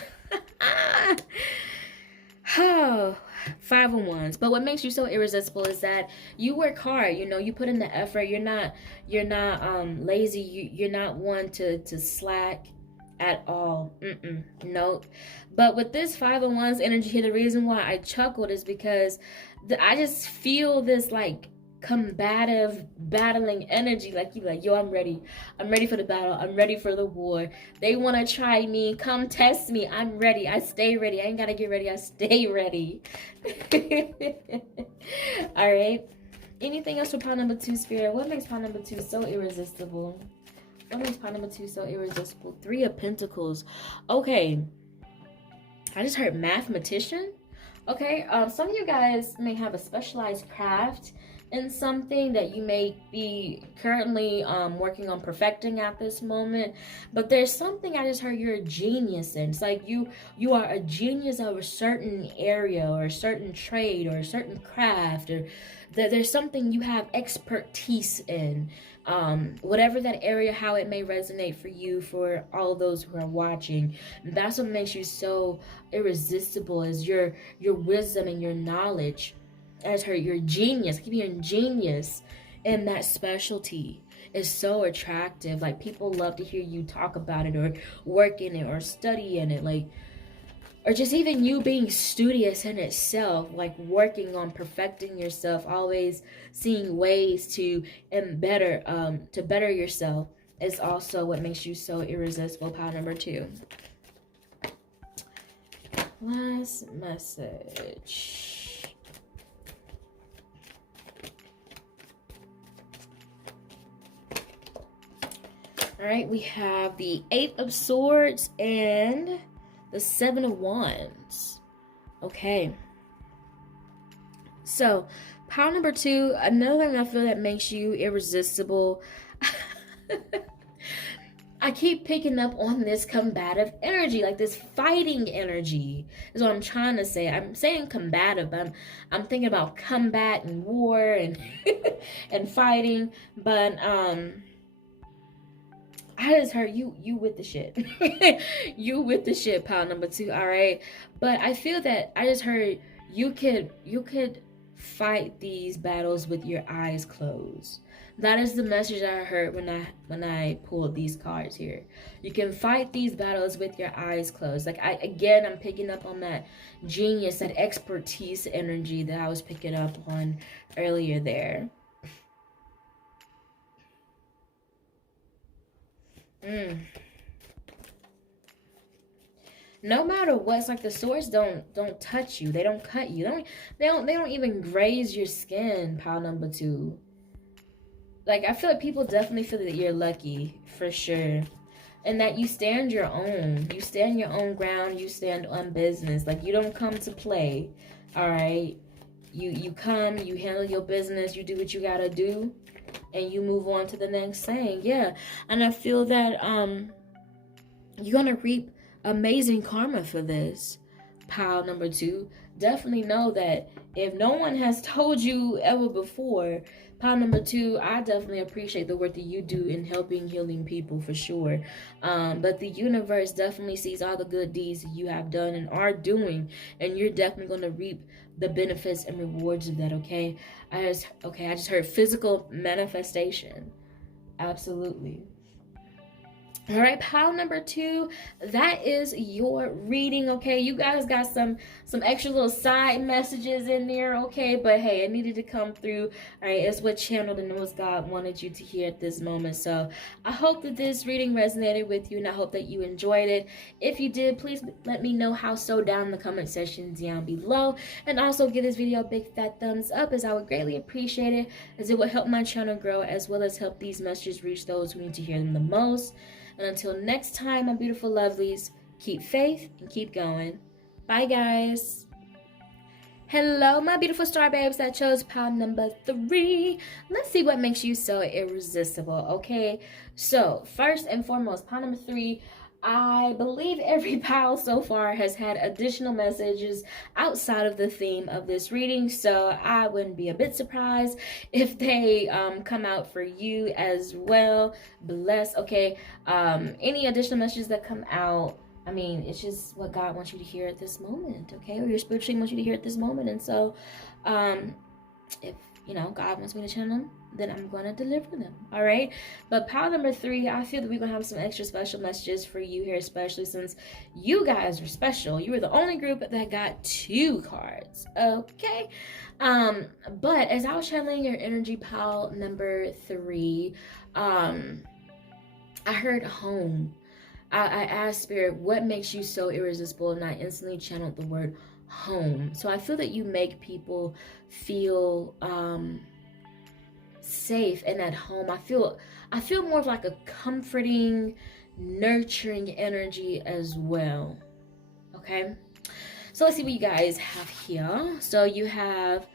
oh, Five of Wands. But what makes you so irresistible is that you work hard. You know, you put in the effort. You're not lazy. You're not one to slack at all. Nope. But with this Five of Wands energy here, the reason why I chuckled is because I just feel this like combative, battling energy. Like, you like, yo, I'm ready for the battle. I'm ready for the war. They want to try me. Come test me. I'm ready. I stay ready. I ain't gotta get ready. I stay ready. All right. Anything else for pile number 2, Spirit? What makes pile number 2 so irresistible? What makes pile number 2 so irresistible? Three of Pentacles. Okay. I just heard mathematician. Okay. Some of you guys may have a specialized craft in something that you may be currently working on perfecting at this moment. But there's something I just heard you're a genius in. It's like you are a genius of a certain area or a certain trade or a certain craft, or that there's something you have expertise in. Whatever that area, how it may resonate for you, for all of those who are watching. That's what makes you so irresistible, is your wisdom and your knowledge. As her, your genius, keep hearing genius, and that specialty is so attractive. Like, people love to hear you talk about it, or work in it, or study in it, like, or just even you being studious in itself, like working on perfecting yourself, always seeing ways to better yourself, is also what makes you so irresistible. Pile number 2. Last message. All right, we have the Eight of Swords and the Seven of Wands. Okay. So, pile number 2, another thing I feel that makes you irresistible. I keep picking up on this combative energy, like this fighting energy is what I'm trying to say. I'm saying combative, but I'm thinking about combat and war and and fighting, but I just heard you with the shit. You with the shit, pile number 2, all right? But I feel that I just heard you could fight these battles with your eyes closed. That is the message I heard when I pulled these cards here. You can fight these battles with your eyes closed. Like, I'm picking up on that genius, that expertise energy that I was picking up on earlier there. No matter what, it's like the swords don't touch you. They don't cut you. They don't even graze your skin, pile number 2. Like, I feel like people definitely feel that you're lucky, for sure. And that you stand your own. You stand your own ground. You stand on business. Like, you don't come to play, all right? You come, you handle your business, you do what you gotta do, and you move on to the next thing. Yeah. And I feel that you're gonna reap amazing karma for this, pile number 2. definitely know that if no one has told you ever before, pile number 2, I definitely appreciate the work that you do in helping healing people for sure. But the universe definitely sees all the good deeds that you have done and are doing, and you're definitely going to reap the benefits and rewards of that. Okay, I just heard physical manifestation. Absolutely. All right, pile number 2, that is your reading. Okay, you guys got some extra little side messages in there. Okay, but hey, it needed to come through. All right, it's what channeled and what God wanted you to hear at this moment. So I hope that this reading resonated with you, and I hope that you enjoyed it. If you did, please let me know how so down in the comment section down below, and also give this video a big fat thumbs up, as I would greatly appreciate it, as it will help my channel grow, as well as help these messages reach those who need to hear them the most. And until next time, my beautiful lovelies, keep faith and keep going. Bye, guys. Hello, my beautiful star babes that chose pile number 3. Let's see what makes you so irresistible, okay? So, first and foremost, pile number 3, I believe every pile so far has had additional messages outside of the theme of this reading, so I wouldn't be a bit surprised if they come out for you as well. Bless. Okay, any additional messages that come out, I mean, it's just what God wants you to hear at this moment, okay? Or your spiritual wants you to hear at this moment. And so, if, God wants me to channel them, then I'm going to deliver them, all right? But pile number 3, I feel that we're going to have some extra special messages for you here, especially since you guys are special. You were the only group that got 2 cards, okay? But as I was channeling your energy, pile number 3, I heard home. I asked Spirit, what makes you so irresistible? And I instantly channeled the word home. So I feel that you make people feel safe and at home. I feel more of like a comforting, nurturing energy as well. Okay, so let's see what you guys have here. So you have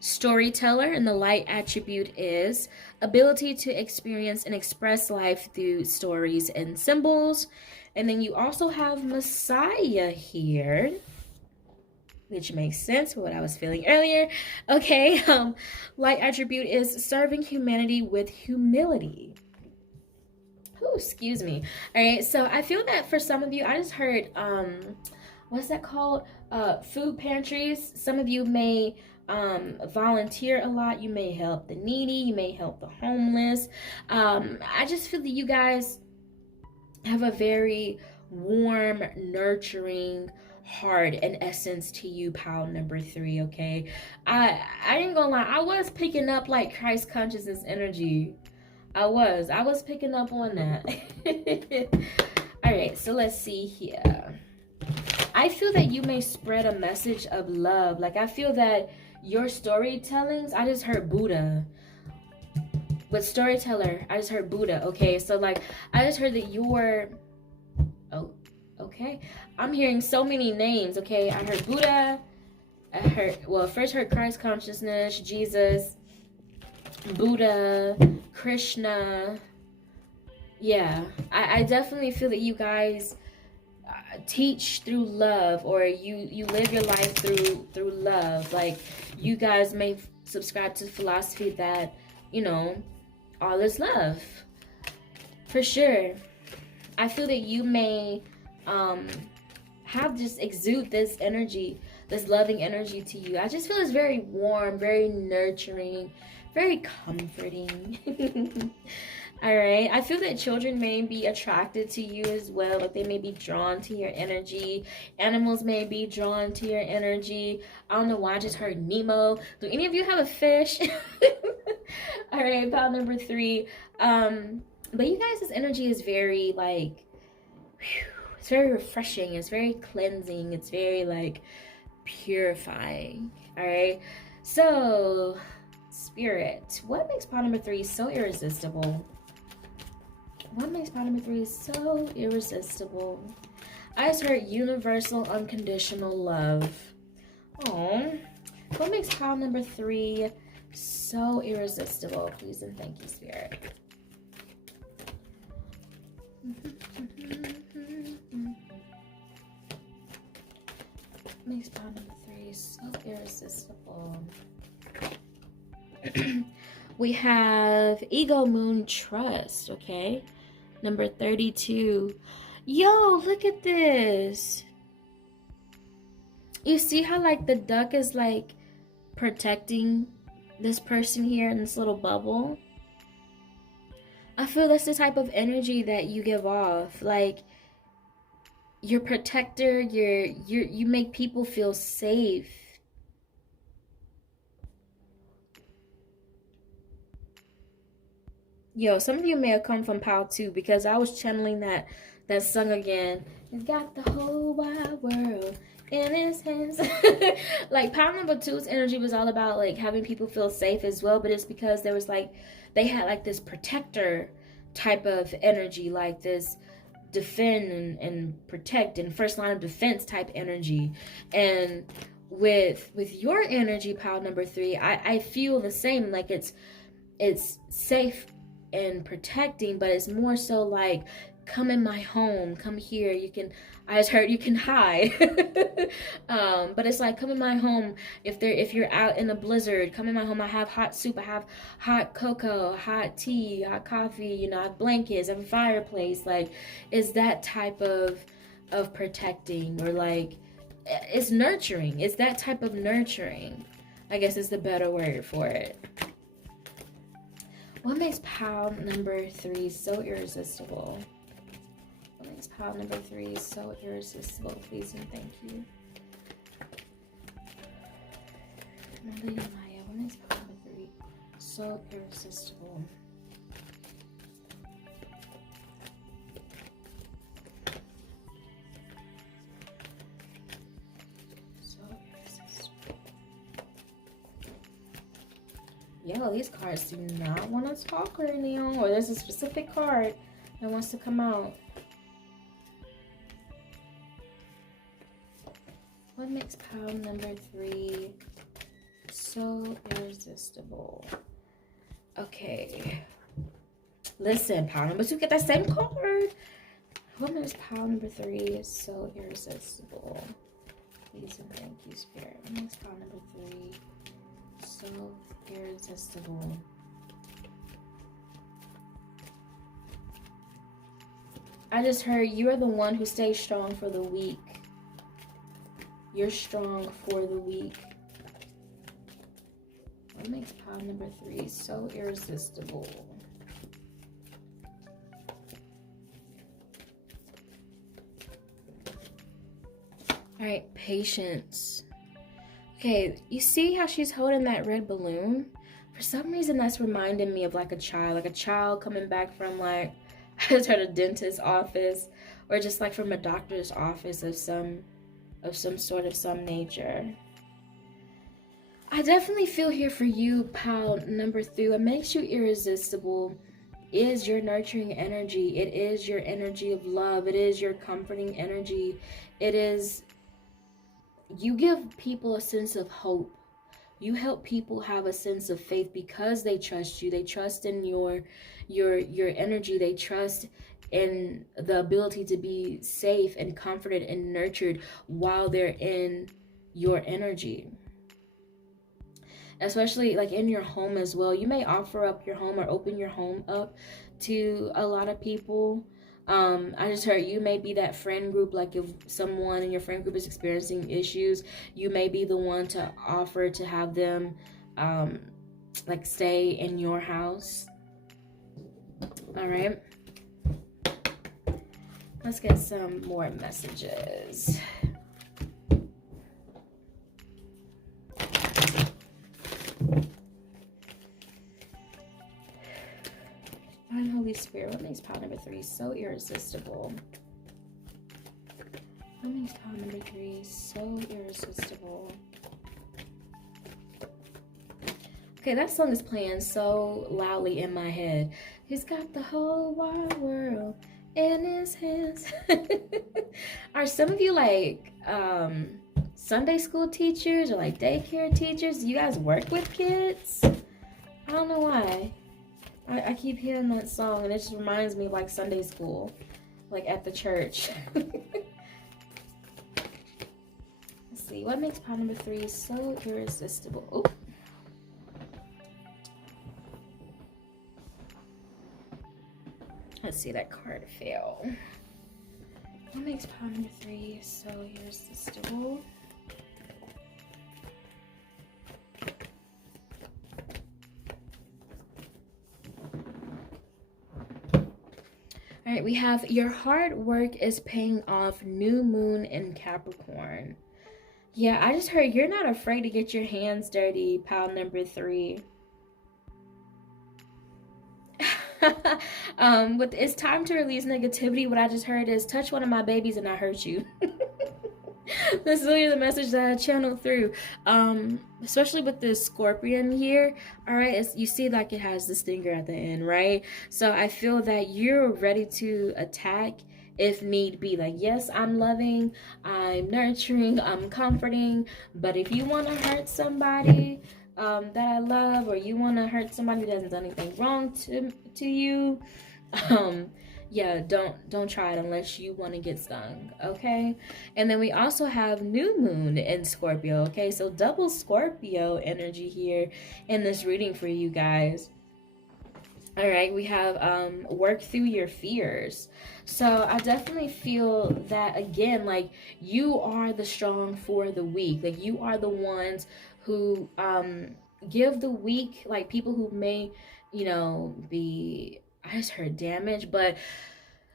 storyteller, and the light attribute is ability to experience and express life through stories and symbols. And then you also have Messiah here, which makes sense for what I was feeling earlier. Okay, light attribute is serving humanity with humility. Ooh, excuse me. All right, so I feel that for some of you, I just heard what's that called? Food pantries. Some of you may volunteer a lot. You may help the needy. You may help the homeless. I just feel that you guys have a very warm, nurturing heart and essence to you, pile number 3. Okay, I ain't gonna lie, I was picking up like Christ consciousness energy. I was picking up on that. All right, so let's see here. I feel that you may spread a message of love. Like, I feel that your storytellings, I just heard Buddha. With storyteller, I just heard Buddha. Okay, so like, I just heard that you're, oh, okay. I'm hearing so many names. Okay, I heard Buddha. I heard, well, first heard Christ consciousness, Jesus, Buddha, Krishna. Yeah, I definitely feel that you guys teach through love, or you live your life through love. Like, you guys may subscribe to the philosophy that, all is love, for sure. I feel that you may have just exude this energy, this loving energy to you. I just feel it's very warm, very nurturing, very comforting. All right, I feel that children may be attracted to you as well. Like, they may be drawn to your energy. Animals may be drawn to your energy. I don't know why I just heard Nemo. Do any of you have a fish? All right, pile number 3. But you guys, this energy is very like, it's very refreshing. It's very cleansing. It's very like purifying. All right, so Spirit, what makes pile number 3 so irresistible? What makes pile number 3 so irresistible? I just heard universal unconditional love. Oh, what makes pile number 3 so irresistible? Please and thank you, Spirit. Makes pile number 3 Okay, so irresistible. We have Ego Moon Trust, okay? Number 32. Yo, look at this. You see how like the duck is like protecting this person here in this little bubble? I feel that's the type of energy that you give off. Like, you're protector, you make people feel safe. Yo, some of you may have come from Pile 2 because I was channeling that song again. He's got the whole wide world in his hands. Like Pile number 2's energy was all about like having people feel safe as well, but it's because there was like, they had like this protector type of energy, like this defend and protect and first line of defense type energy. And with your energy, Pile number 3, I feel the same. Like it's safe and protecting, but it's more so like, come in my home, come here, you can, I just heard you can hide. But it's like, come in my home. If you're out in a blizzard, come in my home. I have hot soup, I have hot cocoa, hot tea, hot coffee, you know, I have blankets, I have a fireplace. Like, is that type of protecting, or like, it's nurturing. It's that type of nurturing, I guess is the better word for it. What makes Pile number 3 so irresistible? What makes Pile number 3 so irresistible? Please and thank you. Maya, what makes Pile number 3 so irresistible? Yo, these cards do not want to talk right now, or there's a specific card that wants to come out. What makes Pile number 3 so irresistible? Okay. Listen, Pile number 2, get that same card. What makes Pile number 3 so irresistible? Please and thank you, Spirit. What makes Pile number 3 so irresistible? I just heard you are the one who stays strong for the weak. You're strong for the weak. What makes Pile number 3 so irresistible? All right, patience. Okay, you see how she's holding that red balloon? For some reason, that's reminding me of like a child coming back from like, I just heard a dentist's office, or just like from a doctor's office of some sort of some nature. I definitely feel here for you, Pile number 3. What makes you irresistible is your nurturing energy. It is your energy of love. It is your comforting energy. It is, you give people a sense of hope. You help people have a sense of faith because they trust you. They trust in your energy. They trust in the ability to be safe and comforted and nurtured while they're in your energy. Especially like in your home as well. You may offer up your home or open your home up to a lot of people. I just heard you may be that friend group, like if someone in your friend group is experiencing issues, you may be the one to offer to have them like stay in your house. All right, let's get some more messages. Holy Spirit, what makes Pile number 3 so irresistible? What makes Pile number 3 so irresistible? Okay, that song is playing so loudly in my head. He's got the whole wide world in his hands. Are some of you like Sunday school teachers or like daycare teachers? Do you guys work with kids? I don't know why. I keep hearing that song and it just reminds me of like Sunday school, like at the church. Let's see. What makes pile number 3 so irresistible? Oop. Let's see, that card fail. What makes pile number 3 so irresistible? All right, we have your hard work is paying off, new moon in Capricorn. Yeah, I just heard you're not afraid to get your hands dirty, pile number 3. But it's time to release negativity. What I just heard is touch one of my babies and I hurt you. This is really the message that I channeled through. Especially with this Scorpion here. All right, you see like it has the stinger at the end, right? So I feel that you're ready to attack if need be. Like, yes, I'm loving, I'm nurturing, I'm comforting, but if you want to hurt somebody that I love, or you want to hurt somebody who hasn't done anything wrong to you, yeah, don't try it unless you want to get stung, okay? And then we also have new moon in Scorpio, okay? So double Scorpio energy here in this reading for you guys. All right, we have work through your fears. So I definitely feel that, again, like, you are the strong for the weak. Like, you are the ones who give the weak, like, people who may, you know, be, I just heard damage, but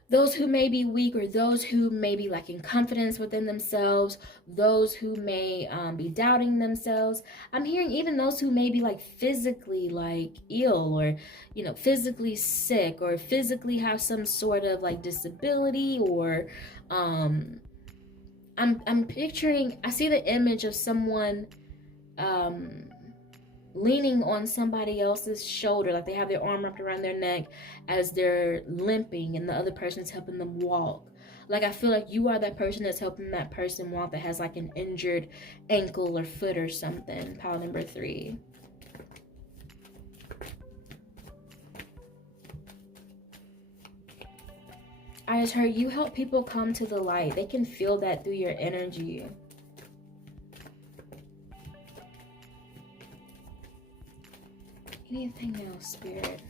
those who may be weak, or those who may be lacking confidence within themselves, those who may be doubting themselves. I'm hearing even those who may be like physically like ill, or, you know, physically sick, or physically have some sort of like disability, or I'm picturing, I see the image of someone leaning on somebody else's shoulder, like they have their arm wrapped around their neck as they're limping, and the other person's helping them walk. Like, I feel like you are that person that's helping that person walk that has like an injured ankle or foot or something, pile number 3. I just heard you help people come to the light. They can feel that through your energy. Anything else, Spirit?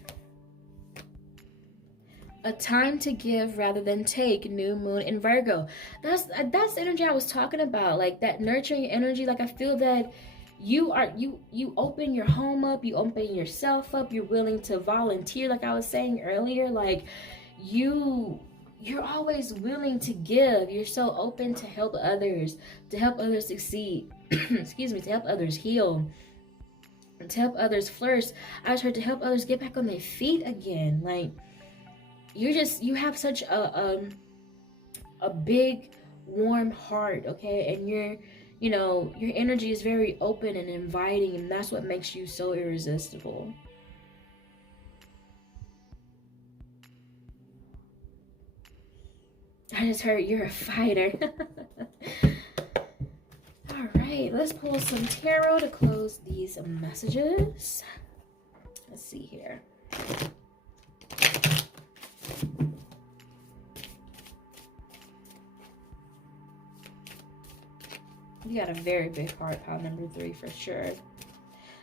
A time to give rather than take, new moon in Virgo. That's the energy I was talking about, like that nurturing energy. Like, I feel that you open your home up, you open yourself up, you're willing to volunteer, like I was saying earlier. Like, you're always willing to give. You're so open to help others succeed. Excuse me, to help others heal, to help others flourish. I just heard to help others get back on their feet again. Like, you have such a big warm heart, okay? And your energy is very open and inviting, and that's what makes you so irresistible. I just heard you're a fighter. All right, let's pull some tarot to close these messages. Let's see here. You got a very big heart, pile number 3 for sure. And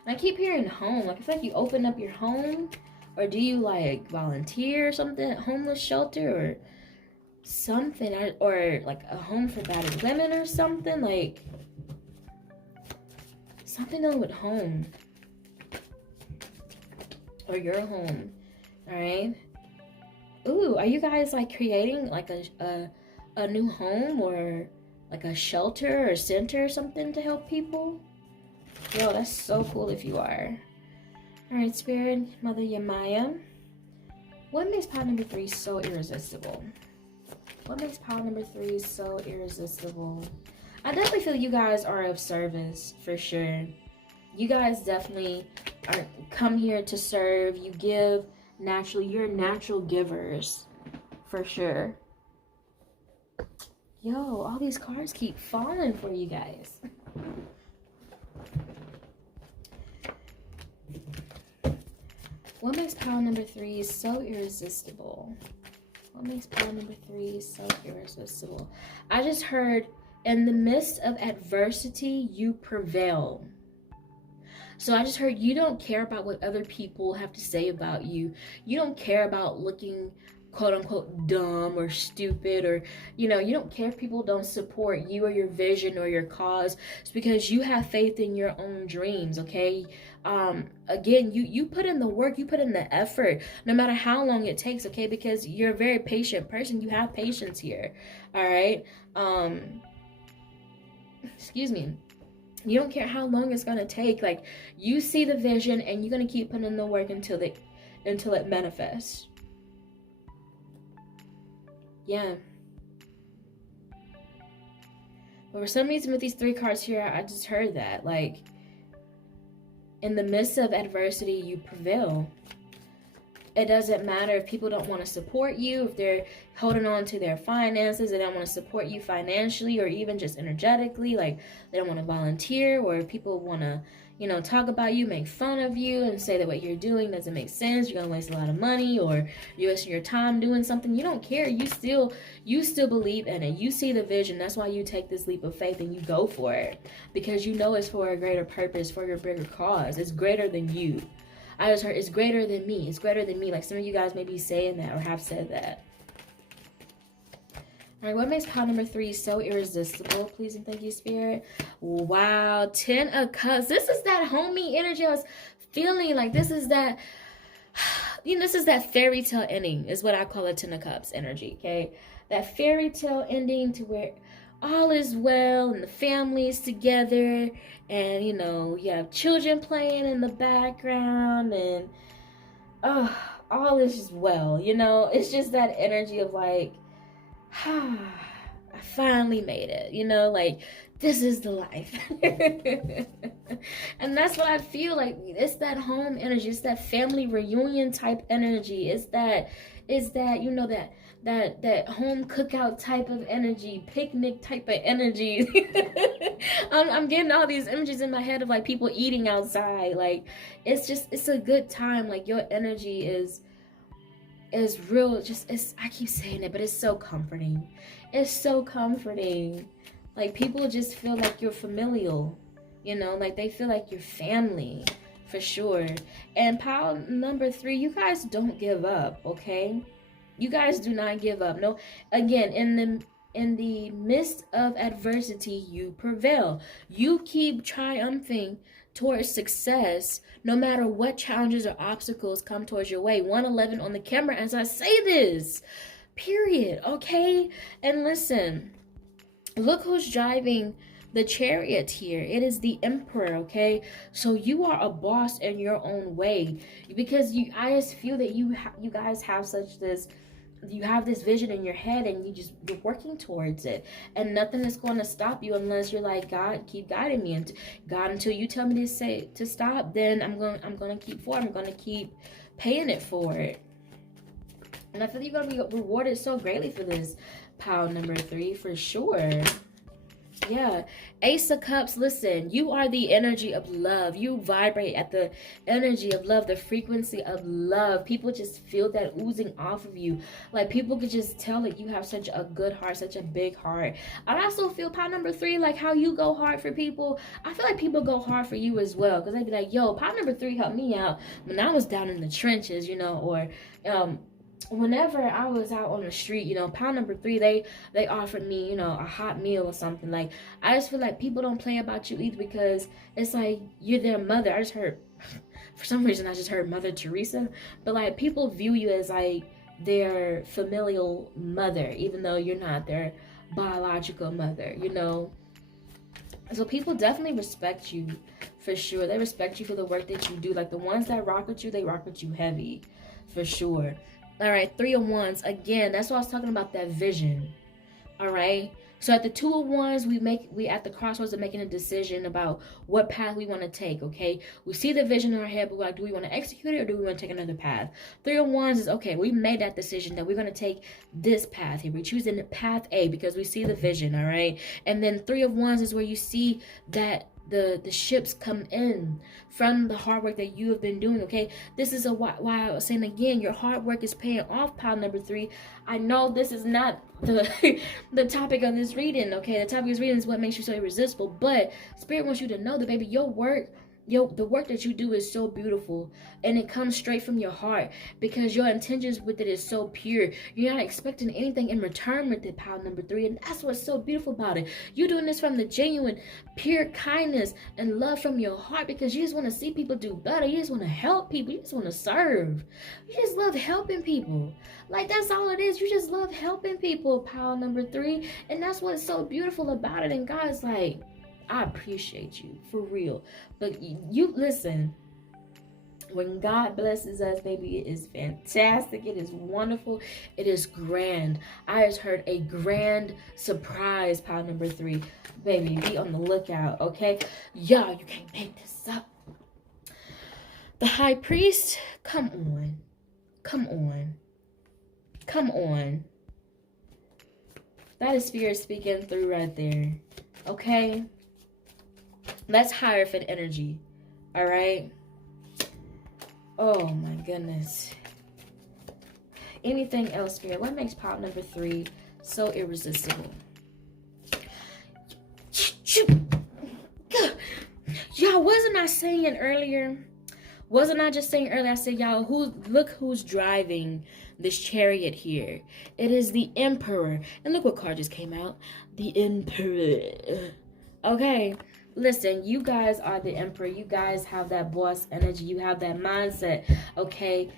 I keep hearing home. Like, I feel like you open up your home, or do you like volunteer or something at homeless shelter or something, or like a home for battered women or something, like something dealing with home or your home. All right. Ooh, are you guys like creating like a new home, or like a shelter or center or something to help people? Yo, that's so cool if you are. All right, Spirit, Mother Yamaya, what makes pile number 3 so irresistible? What makes pile number 3 so irresistible? I definitely feel you guys are of service, for sure. You guys definitely come here to serve. You give naturally. You're natural givers, for sure. Yo, all these cards keep falling for you guys. What makes pile number 3 so irresistible? What makes pile number 3 so irresistible? I just heard In the midst of adversity, you prevail. So I just heard you don't care about what other people have to say about you. You don't care about looking quote unquote dumb or stupid, or you don't care if people don't support you or your vision or your cause. It's because you have faith in your own dreams. Okay. Again, you put in the work, you put in the effort, no matter how long it takes. Okay, because you're a very patient person. You have patience here. All right. Excuse me. You don't care how long it's gonna take. Like, you see the vision and you're gonna keep putting in the work until it manifests. Yeah. But for some reason with these 3 cards here, I just heard that, like, in the midst of adversity, you prevail. It doesn't matter if people don't want to support you, if they're holding on to their finances, they don't want to support you financially or even just energetically, like they don't want to volunteer, or if people want to, talk about you, make fun of you, and say that what you're doing doesn't make sense, you're going to waste a lot of money, or you're wasting your time doing something. You don't care. You still believe in it. You see the vision. That's why you take this leap of faith and you go for it, because you know it's for a greater purpose, for your bigger cause. It's greater than you. I just heard it's greater than me. It's greater than me. Like some of you guys may be saying that or have said that. All right, what makes pile number 3 so irresistible? Please and thank you, Spirit. Wow, 10 of Cups. This is that homey energy I was feeling. Like this is that, this is that fairy tale ending is what I call it, 10 of Cups energy, okay? That fairy tale ending to where all is well and the family's together, and you have children playing in the background, and all is just well. It's just that energy of like, I finally made it, like this is the life. And that's what I feel like. It's that home energy, it's that family reunion type energy, it's that that home cookout type of energy, picnic type of energy. I'm getting all these images in my head of like people eating outside. Like it's a good time. Like your energy is real. I keep saying it, but it's so comforting. It's so comforting. Like people just feel like you're familial, like they feel like you're family for sure. And pile number 3, you guys don't give up, okay? You guys do not give up. No, again, in the midst of adversity, you prevail. You keep triumphing towards success, no matter what challenges or obstacles come towards your way. 111 on the camera as I say this, period, okay? And listen, look who's driving the chariot here. It is the Emperor, okay? So you are a boss in your own way, because I just feel that you guys have you have this vision in your head, and you're working towards it, and nothing is going to stop you unless you're like, God, keep guiding me, and God, until you tell me to stop, then I'm going to keep forward. I'm going to keep paying it forward. And I feel you're going to be rewarded so greatly for this pile number 3 for sure. Yeah, Ace of Cups. Listen, you are the energy of love. You vibrate at the energy of love, the frequency of love. People just feel that oozing off of you. Like people could just tell that you have such a good heart, such a big heart. I also feel pile number 3, like how you go hard for people. I feel like people go hard for you as well, because they'd be like, yo, pile number 3 helped me out when I was down in the trenches, or whenever I was out on the street, pile number 3, they offered me, a hot meal or something. Like, I just feel like people don't play about you either, because it's like you're their mother. I just heard, for some reason, I just heard Mother Teresa. But like, people view you as like their familial mother, even though you're not their biological mother, So people definitely respect you for sure. They respect you for the work that you do. Like the ones that rock with you, they rock with you heavy for sure. All right, 3 of Wands. Again, that's what I was talking about, that vision. All right. So at the 2 of Wands, we at the crossroads of making a decision about what path we want to take, okay? We see the vision in our head, but we're like, do we want to execute it or do we want to take another path? 3 of Wands is, okay, we made that decision that we're going to take this path here. We're choosing path A because we see the vision, all right? And then 3 of Wands is where you see that the ships come in from the hard work that you have been doing. Okay, this is why I was saying again, your hard work is paying off, pile number 3. I know this is not the the topic of this reading. Okay, the topic of this reading is what makes you so irresistible, but Spirit wants you to know that, baby, the work that you do is so beautiful, and it comes straight from your heart because your intentions with it is so pure. You're not expecting anything in return with it, pile number 3, and that's what's so beautiful about it. You're doing this from the genuine, pure kindness and love from your heart because you just want to see people do better. You just want to help people. You just want to serve. You just love helping people. Like, that's all it is. You just love helping people, pile number 3, and that's what's so beautiful about it. And God's like, I appreciate you, for real. But you listen, when God blesses us, baby, it is fantastic. It is wonderful. It is grand. I just heard a grand surprise, pile number 3. Baby, be on the lookout, okay? Y'all, you can't make this up. The high priest, come on. Come on. Come on. That is Spirit speaking through right there, okay? That's Hierophant energy, all right? Oh, my goodness. Anything else, Spirit? What makes pile number 3 so irresistible? Y'all, wasn't I saying earlier? Wasn't I just saying earlier? I said, y'all, look who's driving this chariot here. It is the Emperor. And look what card just came out. The Emperor. Okay. Listen, you guys are the Emperor. You guys have that boss energy. You have that mindset, okay?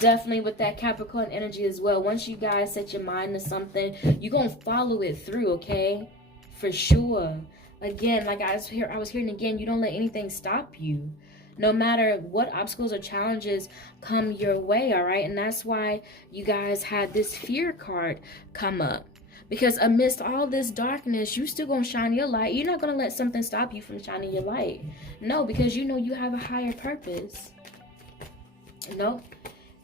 Definitely with that Capricorn energy as well. Once you guys set your mind to something, you're going to follow it through, okay? For sure. Again, like I was hearing again, you don't let anything stop you. No matter what obstacles or challenges come your way, all right? And that's why you guys had this fear card come up. Because amidst all this darkness, you still gonna shine your light. You're not gonna let something stop you from shining your light. No, because you know you have a higher purpose. No.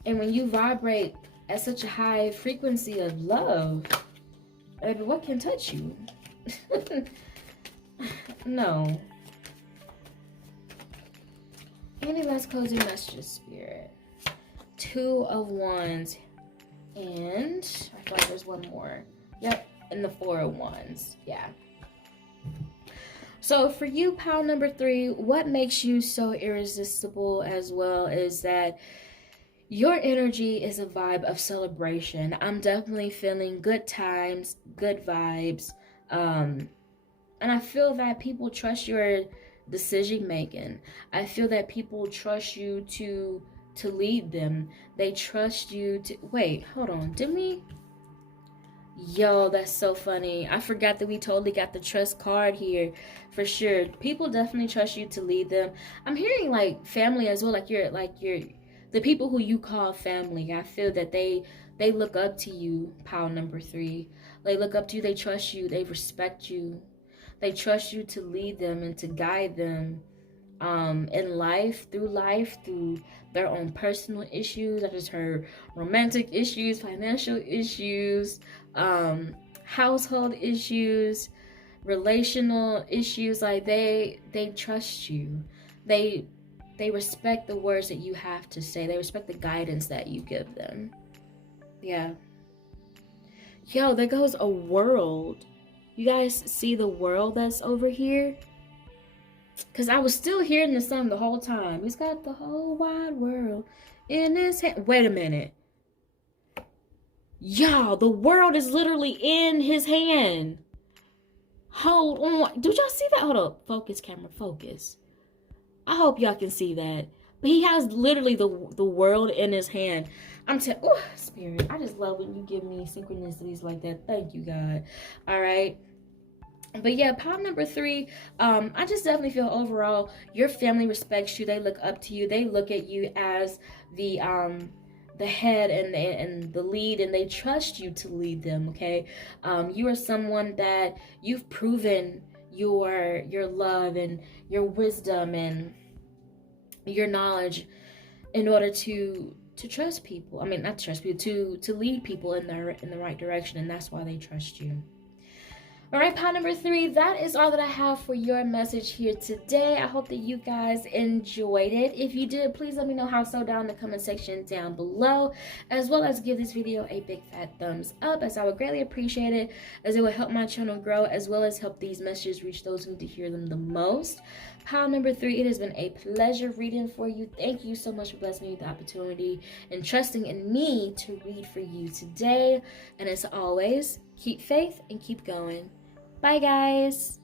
And when you vibrate at such a high frequency of love, baby, what can touch you? No. Any last closing messages, Spirit? 2 of Wands. And I thought there's one more. Yep, and the 4 of Wands. Yeah. So for you, pile number 3, what makes you so irresistible as well is that your energy is a vibe of celebration. I'm definitely feeling good times, good vibes. And I feel that people trust your decision making. I feel that people trust you to lead them. They trust you to... Wait, hold on. Didn't we... Yo, that's so funny. I forgot that we totally got the trust card here. For sure. People definitely trust you to lead them. I'm hearing like family as well. Like you're the people who you call family. I feel that they look up to you, pile number 3. They look up to you. They trust you. They respect you. They trust you to lead them and to guide them in life, through their own personal issues. I just heard romantic issues, financial issues, household issues, relational issues. Like they trust you. They respect the words that you have to say. They respect the guidance that you give them. Yeah. Yo, there goes a world. You guys see the world that's over here? Because I was still hearing the song the whole time. He's got the whole wide world in his hand. Wait a minute. Y'all, the world is literally in his hand. Hold on. Did y'all see that? Hold up. Focus, camera, focus. I hope y'all can see that. But he has literally the world in his hand. I'm telling, oh, Spirit, I just love when you give me synchronicities like that. Thank you, God. All right. But yeah, pile number 3, I just definitely feel overall your family respects you. They look up to you. They look at you as the head and the lead, and they trust you to lead them. Okay, you are someone that you've proven your love and your wisdom and your knowledge in order to trust people. I mean, not trust people, to lead people in the right direction, and that's why they trust you. All right, pile number 3, that is all that I have for your message here today. I hope that you guys enjoyed it. If you did, please let me know how so down in the comment section down below, as well as give this video a big fat thumbs up, as I would greatly appreciate it, as it would help my channel grow, as well as help these messages reach those who need to hear them the most. Pile number 3, it has been a pleasure reading for you. Thank you so much for blessing me with the opportunity and trusting in me to read for you today. And as always, keep faith and keep going. Bye, guys.